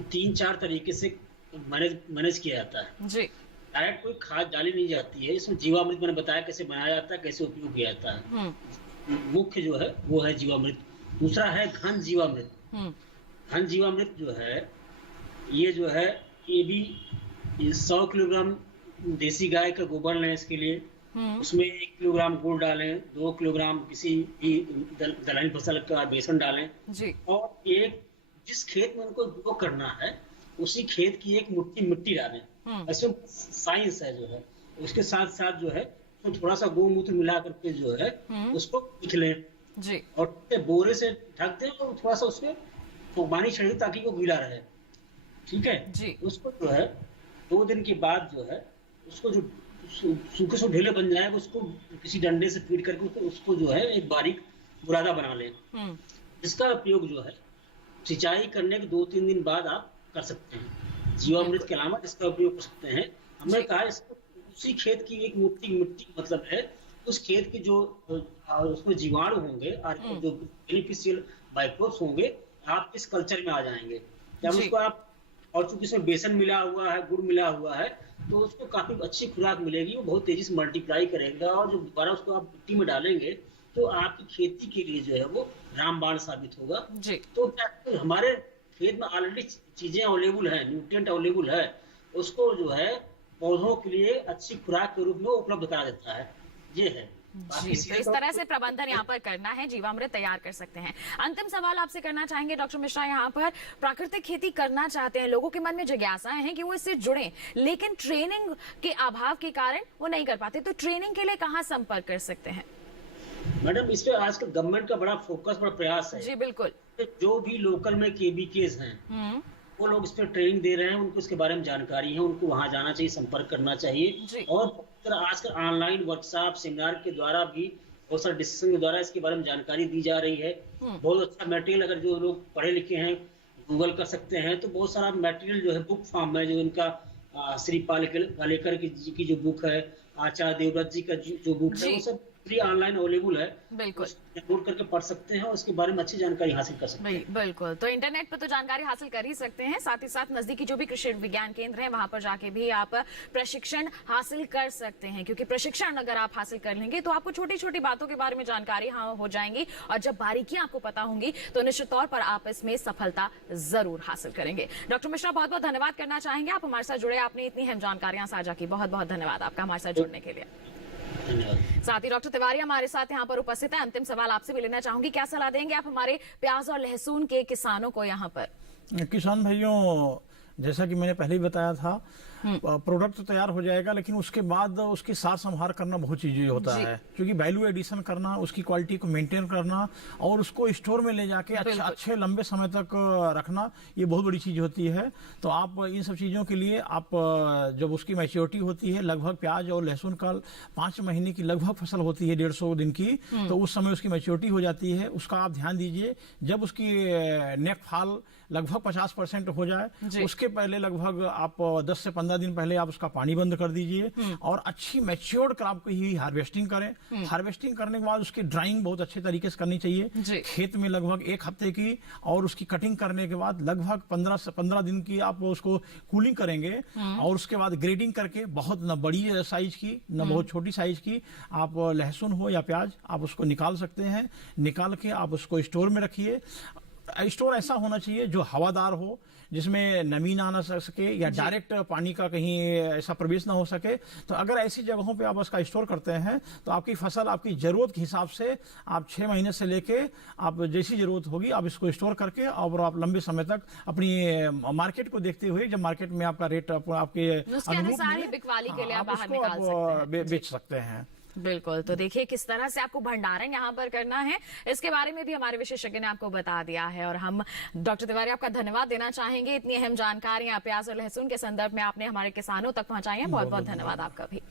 3-4 तरीके से मैनेज किया जाता है जी। डायरेक्ट कोई खाद डाली नहीं जाती है, इसमें जीवामृत मैंने बताया कैसे बनाया जाता है, कैसे उपयोग किया जाता है। मुख्य जो है वो है जीवामृत। दूसरा है घन जीवामृत। घन जीवामृत जो है ये जो है ये भी 100 किलोग्राम देसी गाय का गोबर लें इसके लिए, उसमें 1 किलोग्राम गुड़ डालें, 2 किलोग्राम किसी भी दलहनी फसल का बेसन डालें जी। और एक जिस खेत में उनको उपयोग करना है उसी खेत की एक मुट्ठी मिट्टी डालें। इसमें साइंस है जो है, उसके साथ साथ जो है तो थोड़ा सा गोमूत्र मिला करके जो है उसको गूंथ लें जी। और बोरे से ढक दें और थोड़ा सा उसमें पानी छिड़के ताकि वो गीला रहे, ठीक है जी। उसको जो है 2 दिन के बाद जो है उसको जो सूखे से ढेले बन जाएगा उसको किसी डंडे से पीट करके उसको जो है एक बारीक बुरादा बना लें। इसका उपयोग जो है सिंचाई करने के 2-3 दिन बाद आप कर सकते हैं। जीवामृत के अलावा इसका उपयोग कर सकते हैं। हमने कहा इसको उसी खेत की एक मिट्टी मतलब है उस खेत की जो उसमें जीवाणु होंगे और जो बेनिफिशियल माइक्रोब्स होंगे आप इस कल्चर में आ जाएंगे। जब उसको आप और चूंकि इसमें बेसन मिला हुआ है, गुड़ मिला हुआ है, तो उसको काफी अच्छी खुराक मिलेगी, वो बहुत तेजी से मल्टीप्लाई करेगा और जब दोबारा उसको आप मिट्टी में डालेंगे तो आपकी खेती के लिए जो है वो रामबाण साबित होगा जी। तो क्या हमारे खेत में ऑलरेडी चीजें अवेलेबल है, न्यूट्रिएंट अवेलेबल है, उसको जो है पौधों के लिए अच्छी खुराक के रूप में उपलब्ध करा देता है। ये है जी। तो इस तरह से प्रबंधन यहाँ पर करना है, जीवामृत तैयार कर सकते हैं। अंतिम सवाल आपसे करना चाहेंगे डॉक्टर मिश्रा, यहाँ पर प्राकृतिक खेती करना चाहते हैं, लोगों के मन में जिज्ञासाएं हैं कि वो इससे जुड़े, लेकिन ट्रेनिंग के अभाव के कारण वो नहीं कर पाते, तो ट्रेनिंग के लिए कहाँ संपर्क कर सकते हैं? मैडम इस पे आजकल गवर्नमेंट का बड़ा फोकस, बड़ा प्रयास है। जी बिल्कुल। जो भी लोकल में केबीकेज हैं वो लोग इस पे ट्रेनिंग दे रहे हैं, उनको इसके बारे में जानकारी है, उनको वहां जाना चाहिए, संपर्क करना चाहिए। और आजकल ऑनलाइन वर्कशॉप सेमिनार के द्वारा भी बहुत सारे डिस्कशन के द्वारा इसके बारे में जानकारी दी जा रही है। बहुत अच्छा मटेरियल, अगर जो लोग पढ़े लिखे हैं गूगल कर सकते हैं तो बहुत सारा मटेरियल जो है बुक फॉर्म में, जो इनका श्री पालेकर की जो बुक है, आचार्य देवव्रत जी का जो बुक है, वो सब ऑनलाइन अवेलेबल है, बिल्कुल डाउनलोड करके पढ़ सकते हैं और उसके बारे में अच्छी जानकारी हासिल कर सकते हैं। बिल्कुल, तो इंटरनेट पर तो जानकारी हासिल कर ही सकते हैं, साथ ही साथ नजदीकी जो भी कृषि विज्ञान केंद्र है वहां पर जाके भी आप प्रशिक्षण हासिल कर सकते हैं, क्योंकि प्रशिक्षण अगर आप हासिल कर लेंगे तो आपको छोटी छोटी बातों के बारे में जानकारी हो जाएंगी और जब बारीकियां आपको पता होंगी तो निश्चित तौर पर आप इसमें सफलता जरूर हासिल करेंगे। डॉक्टर मिश्रा बहुत बहुत धन्यवाद करना चाहेंगे, आप हमारे साथ जुड़े, आपने इतनी अहम जानकारियां साझा की, बहुत बहुत धन्यवाद आपका हमारे साथ जुड़ने के लिए। साथ ही डॉक्टर तिवारी हमारे साथ यहाँ पर उपस्थित है। अंतिम सवाल आपसे भी लेना चाहूंगी, क्या सलाह देंगे आप हमारे प्याज और लहसुन के किसानों को? यहाँ पर किसान भाइयों, जैसा कि मैंने पहले ही बताया था, प्रोडक्ट तो तैयार हो जाएगा लेकिन उसके बाद उसकी सार संभाल करना बहुत चीजें होता है, क्योंकि वैल्यू एडिशन करना, उसकी क्वालिटी को मेंटेन करना और उसको स्टोर में ले जाके अच्छे लंबे समय तक रखना, ये बहुत बड़ी चीज होती है। तो आप इन सब चीजों के लिए आप जब उसकी मैच्योरिटी होती है, लगभग प्याज और लहसुन का 5 महीने की लगभग फसल होती है, 150 दिन की, तो उस समय उसकी मैच्योरिटी हो जाती है, उसका आप ध्यान दीजिए। जब उसकी नेक फाल लगभग 50% हो जाए, उसके पहले लगभग आप 10 से 15 15 दिन पहले आप उसका पानी बंद कर दीजिए और अच्छी मैच्योर्ड क्रॉप की ही हार्वेस्टिंग करें। हार्वेस्टिंग करने के बाद उसकी ड्राइंग बहुत अच्छे तरीके से करनी चाहिए, खेत में लगभग 1 हफ्ते की, और उसकी कटिंग करने के बाद लगभग 15 दिन की आप उसको कूलिंग करेंगे और उसके बाद ग्रेडिंग करके बहुत न बड़ी साइज की न बहुत छोटी साइज की आप लहसुन हो या प्याज आप उसको निकाल सकते हैं। निकाल के आप उसको स्टोर में रखिए। स्टोर ऐसा होना चाहिए जो हवादार हो, जिसमें नमी ना आ सके या डायरेक्ट पानी का कहीं ऐसा प्रवेश ना हो सके। तो अगर ऐसी जगहों पे आप उसका स्टोर करते हैं तो आपकी फसल आपकी जरूरत के हिसाब से आप 6 महीने से लेके आप जैसी जरूरत होगी आप इसको स्टोर करके और आप लंबे समय तक अपनी मार्केट को देखते हुए, जब मार्केट में आपका रेट आपके अनुरूप मिले, आप उसको बेच सकते हैं। बिल्कुल। तो देखिए किस तरह से आपको भंडारण यहाँ पर करना है, इसके बारे में भी हमारे विशेषज्ञ ने आपको बता दिया है। और हम डॉक्टर तिवारी आपका धन्यवाद देना चाहेंगे, इतनी अहम जानकारियां प्याज और लहसुन के संदर्भ में आपने हमारे किसानों तक पहुंचाई हैं। बहुत बहुत धन्यवाद आपका भी।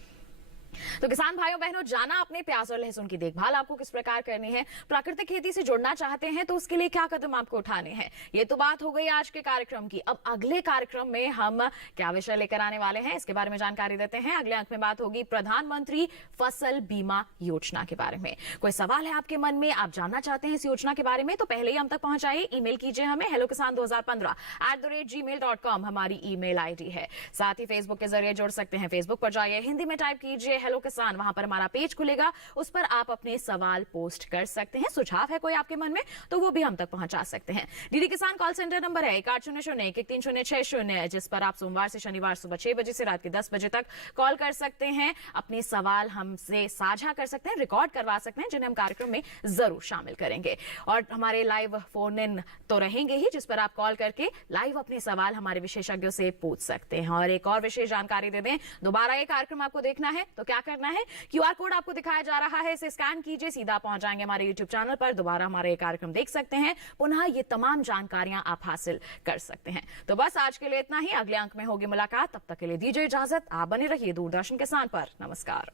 तो किसान भाइयों बहनों, जाना अपने प्याज और लहसुन की देखभाल आपको किस प्रकार करनी है, प्राकृतिक खेती से जुड़ना चाहते हैं तो उसके लिए क्या कदम आपको उठाने हैं, ये तो बात हो गई आज के कार्यक्रम की। अब अगले कार्यक्रम में हम क्या विषय लेकर आने वाले हैं इसके बारे में जानकारी देते हैं। अगले अंक में बात होगी प्रधानमंत्री फसल बीमा योजना के बारे में। कोई सवाल है आपके मन में, आप जानना चाहते हैं इस योजना के बारे में, तो पहले ही हम तक पहुंचाइए। ईमेल कीजिए हमें hellokisan2015@gmail.com हमारी ईमेल आईडी है। साथ ही फेसबुक के जरिए जुड़ सकते हैं। फेसबुक पर जाइए, हिंदी में टाइप कीजिए हेलो किसान, वहां पर हमारा पेज खुलेगा, उस पर आप अपने सवाल पोस्ट कर सकते हैं। सुझाव है कोई आपके मन में तो वो भी हम तक पहुंचा सकते हैं। डीडी किसान कॉल सेंटर नंबर है 1800-1360, जिस पर आप सोमवार से शनिवार सुबह 6 बजे से रात के 10 बजे तक कॉल कर सकते हैं। अपने सवाल हमसे साझा कर सकते हैं, रिकॉर्ड करवा सकते हैं, जिन्हें हम कार्यक्रम में जरूर शामिल करेंगे। और हमारे लाइव फोन इन तो रहेंगे ही, जिस पर आप कॉल करके लाइव अपने सवाल हमारे विशेषज्ञों से पूछ सकते हैं। और एक और विशेष जानकारी दे दें, दोबारा ये कार्यक्रम आपको देखना है तो क्या करना है, QR कोड आपको दिखाया जा रहा है, इसे स्कैन कीजिए, सीधा पहुंच जाएंगे हमारे YouTube चैनल पर। दोबारा हमारे कार्यक्रम देख सकते हैं, पुनः ये तमाम जानकारियां आप हासिल कर सकते हैं। तो बस आज के लिए इतना ही, अगले अंक में होगी मुलाकात, तब तक के लिए दीजिए इजाजत। आप बने रहिए दूरदर्शन किसान पर। नमस्कार।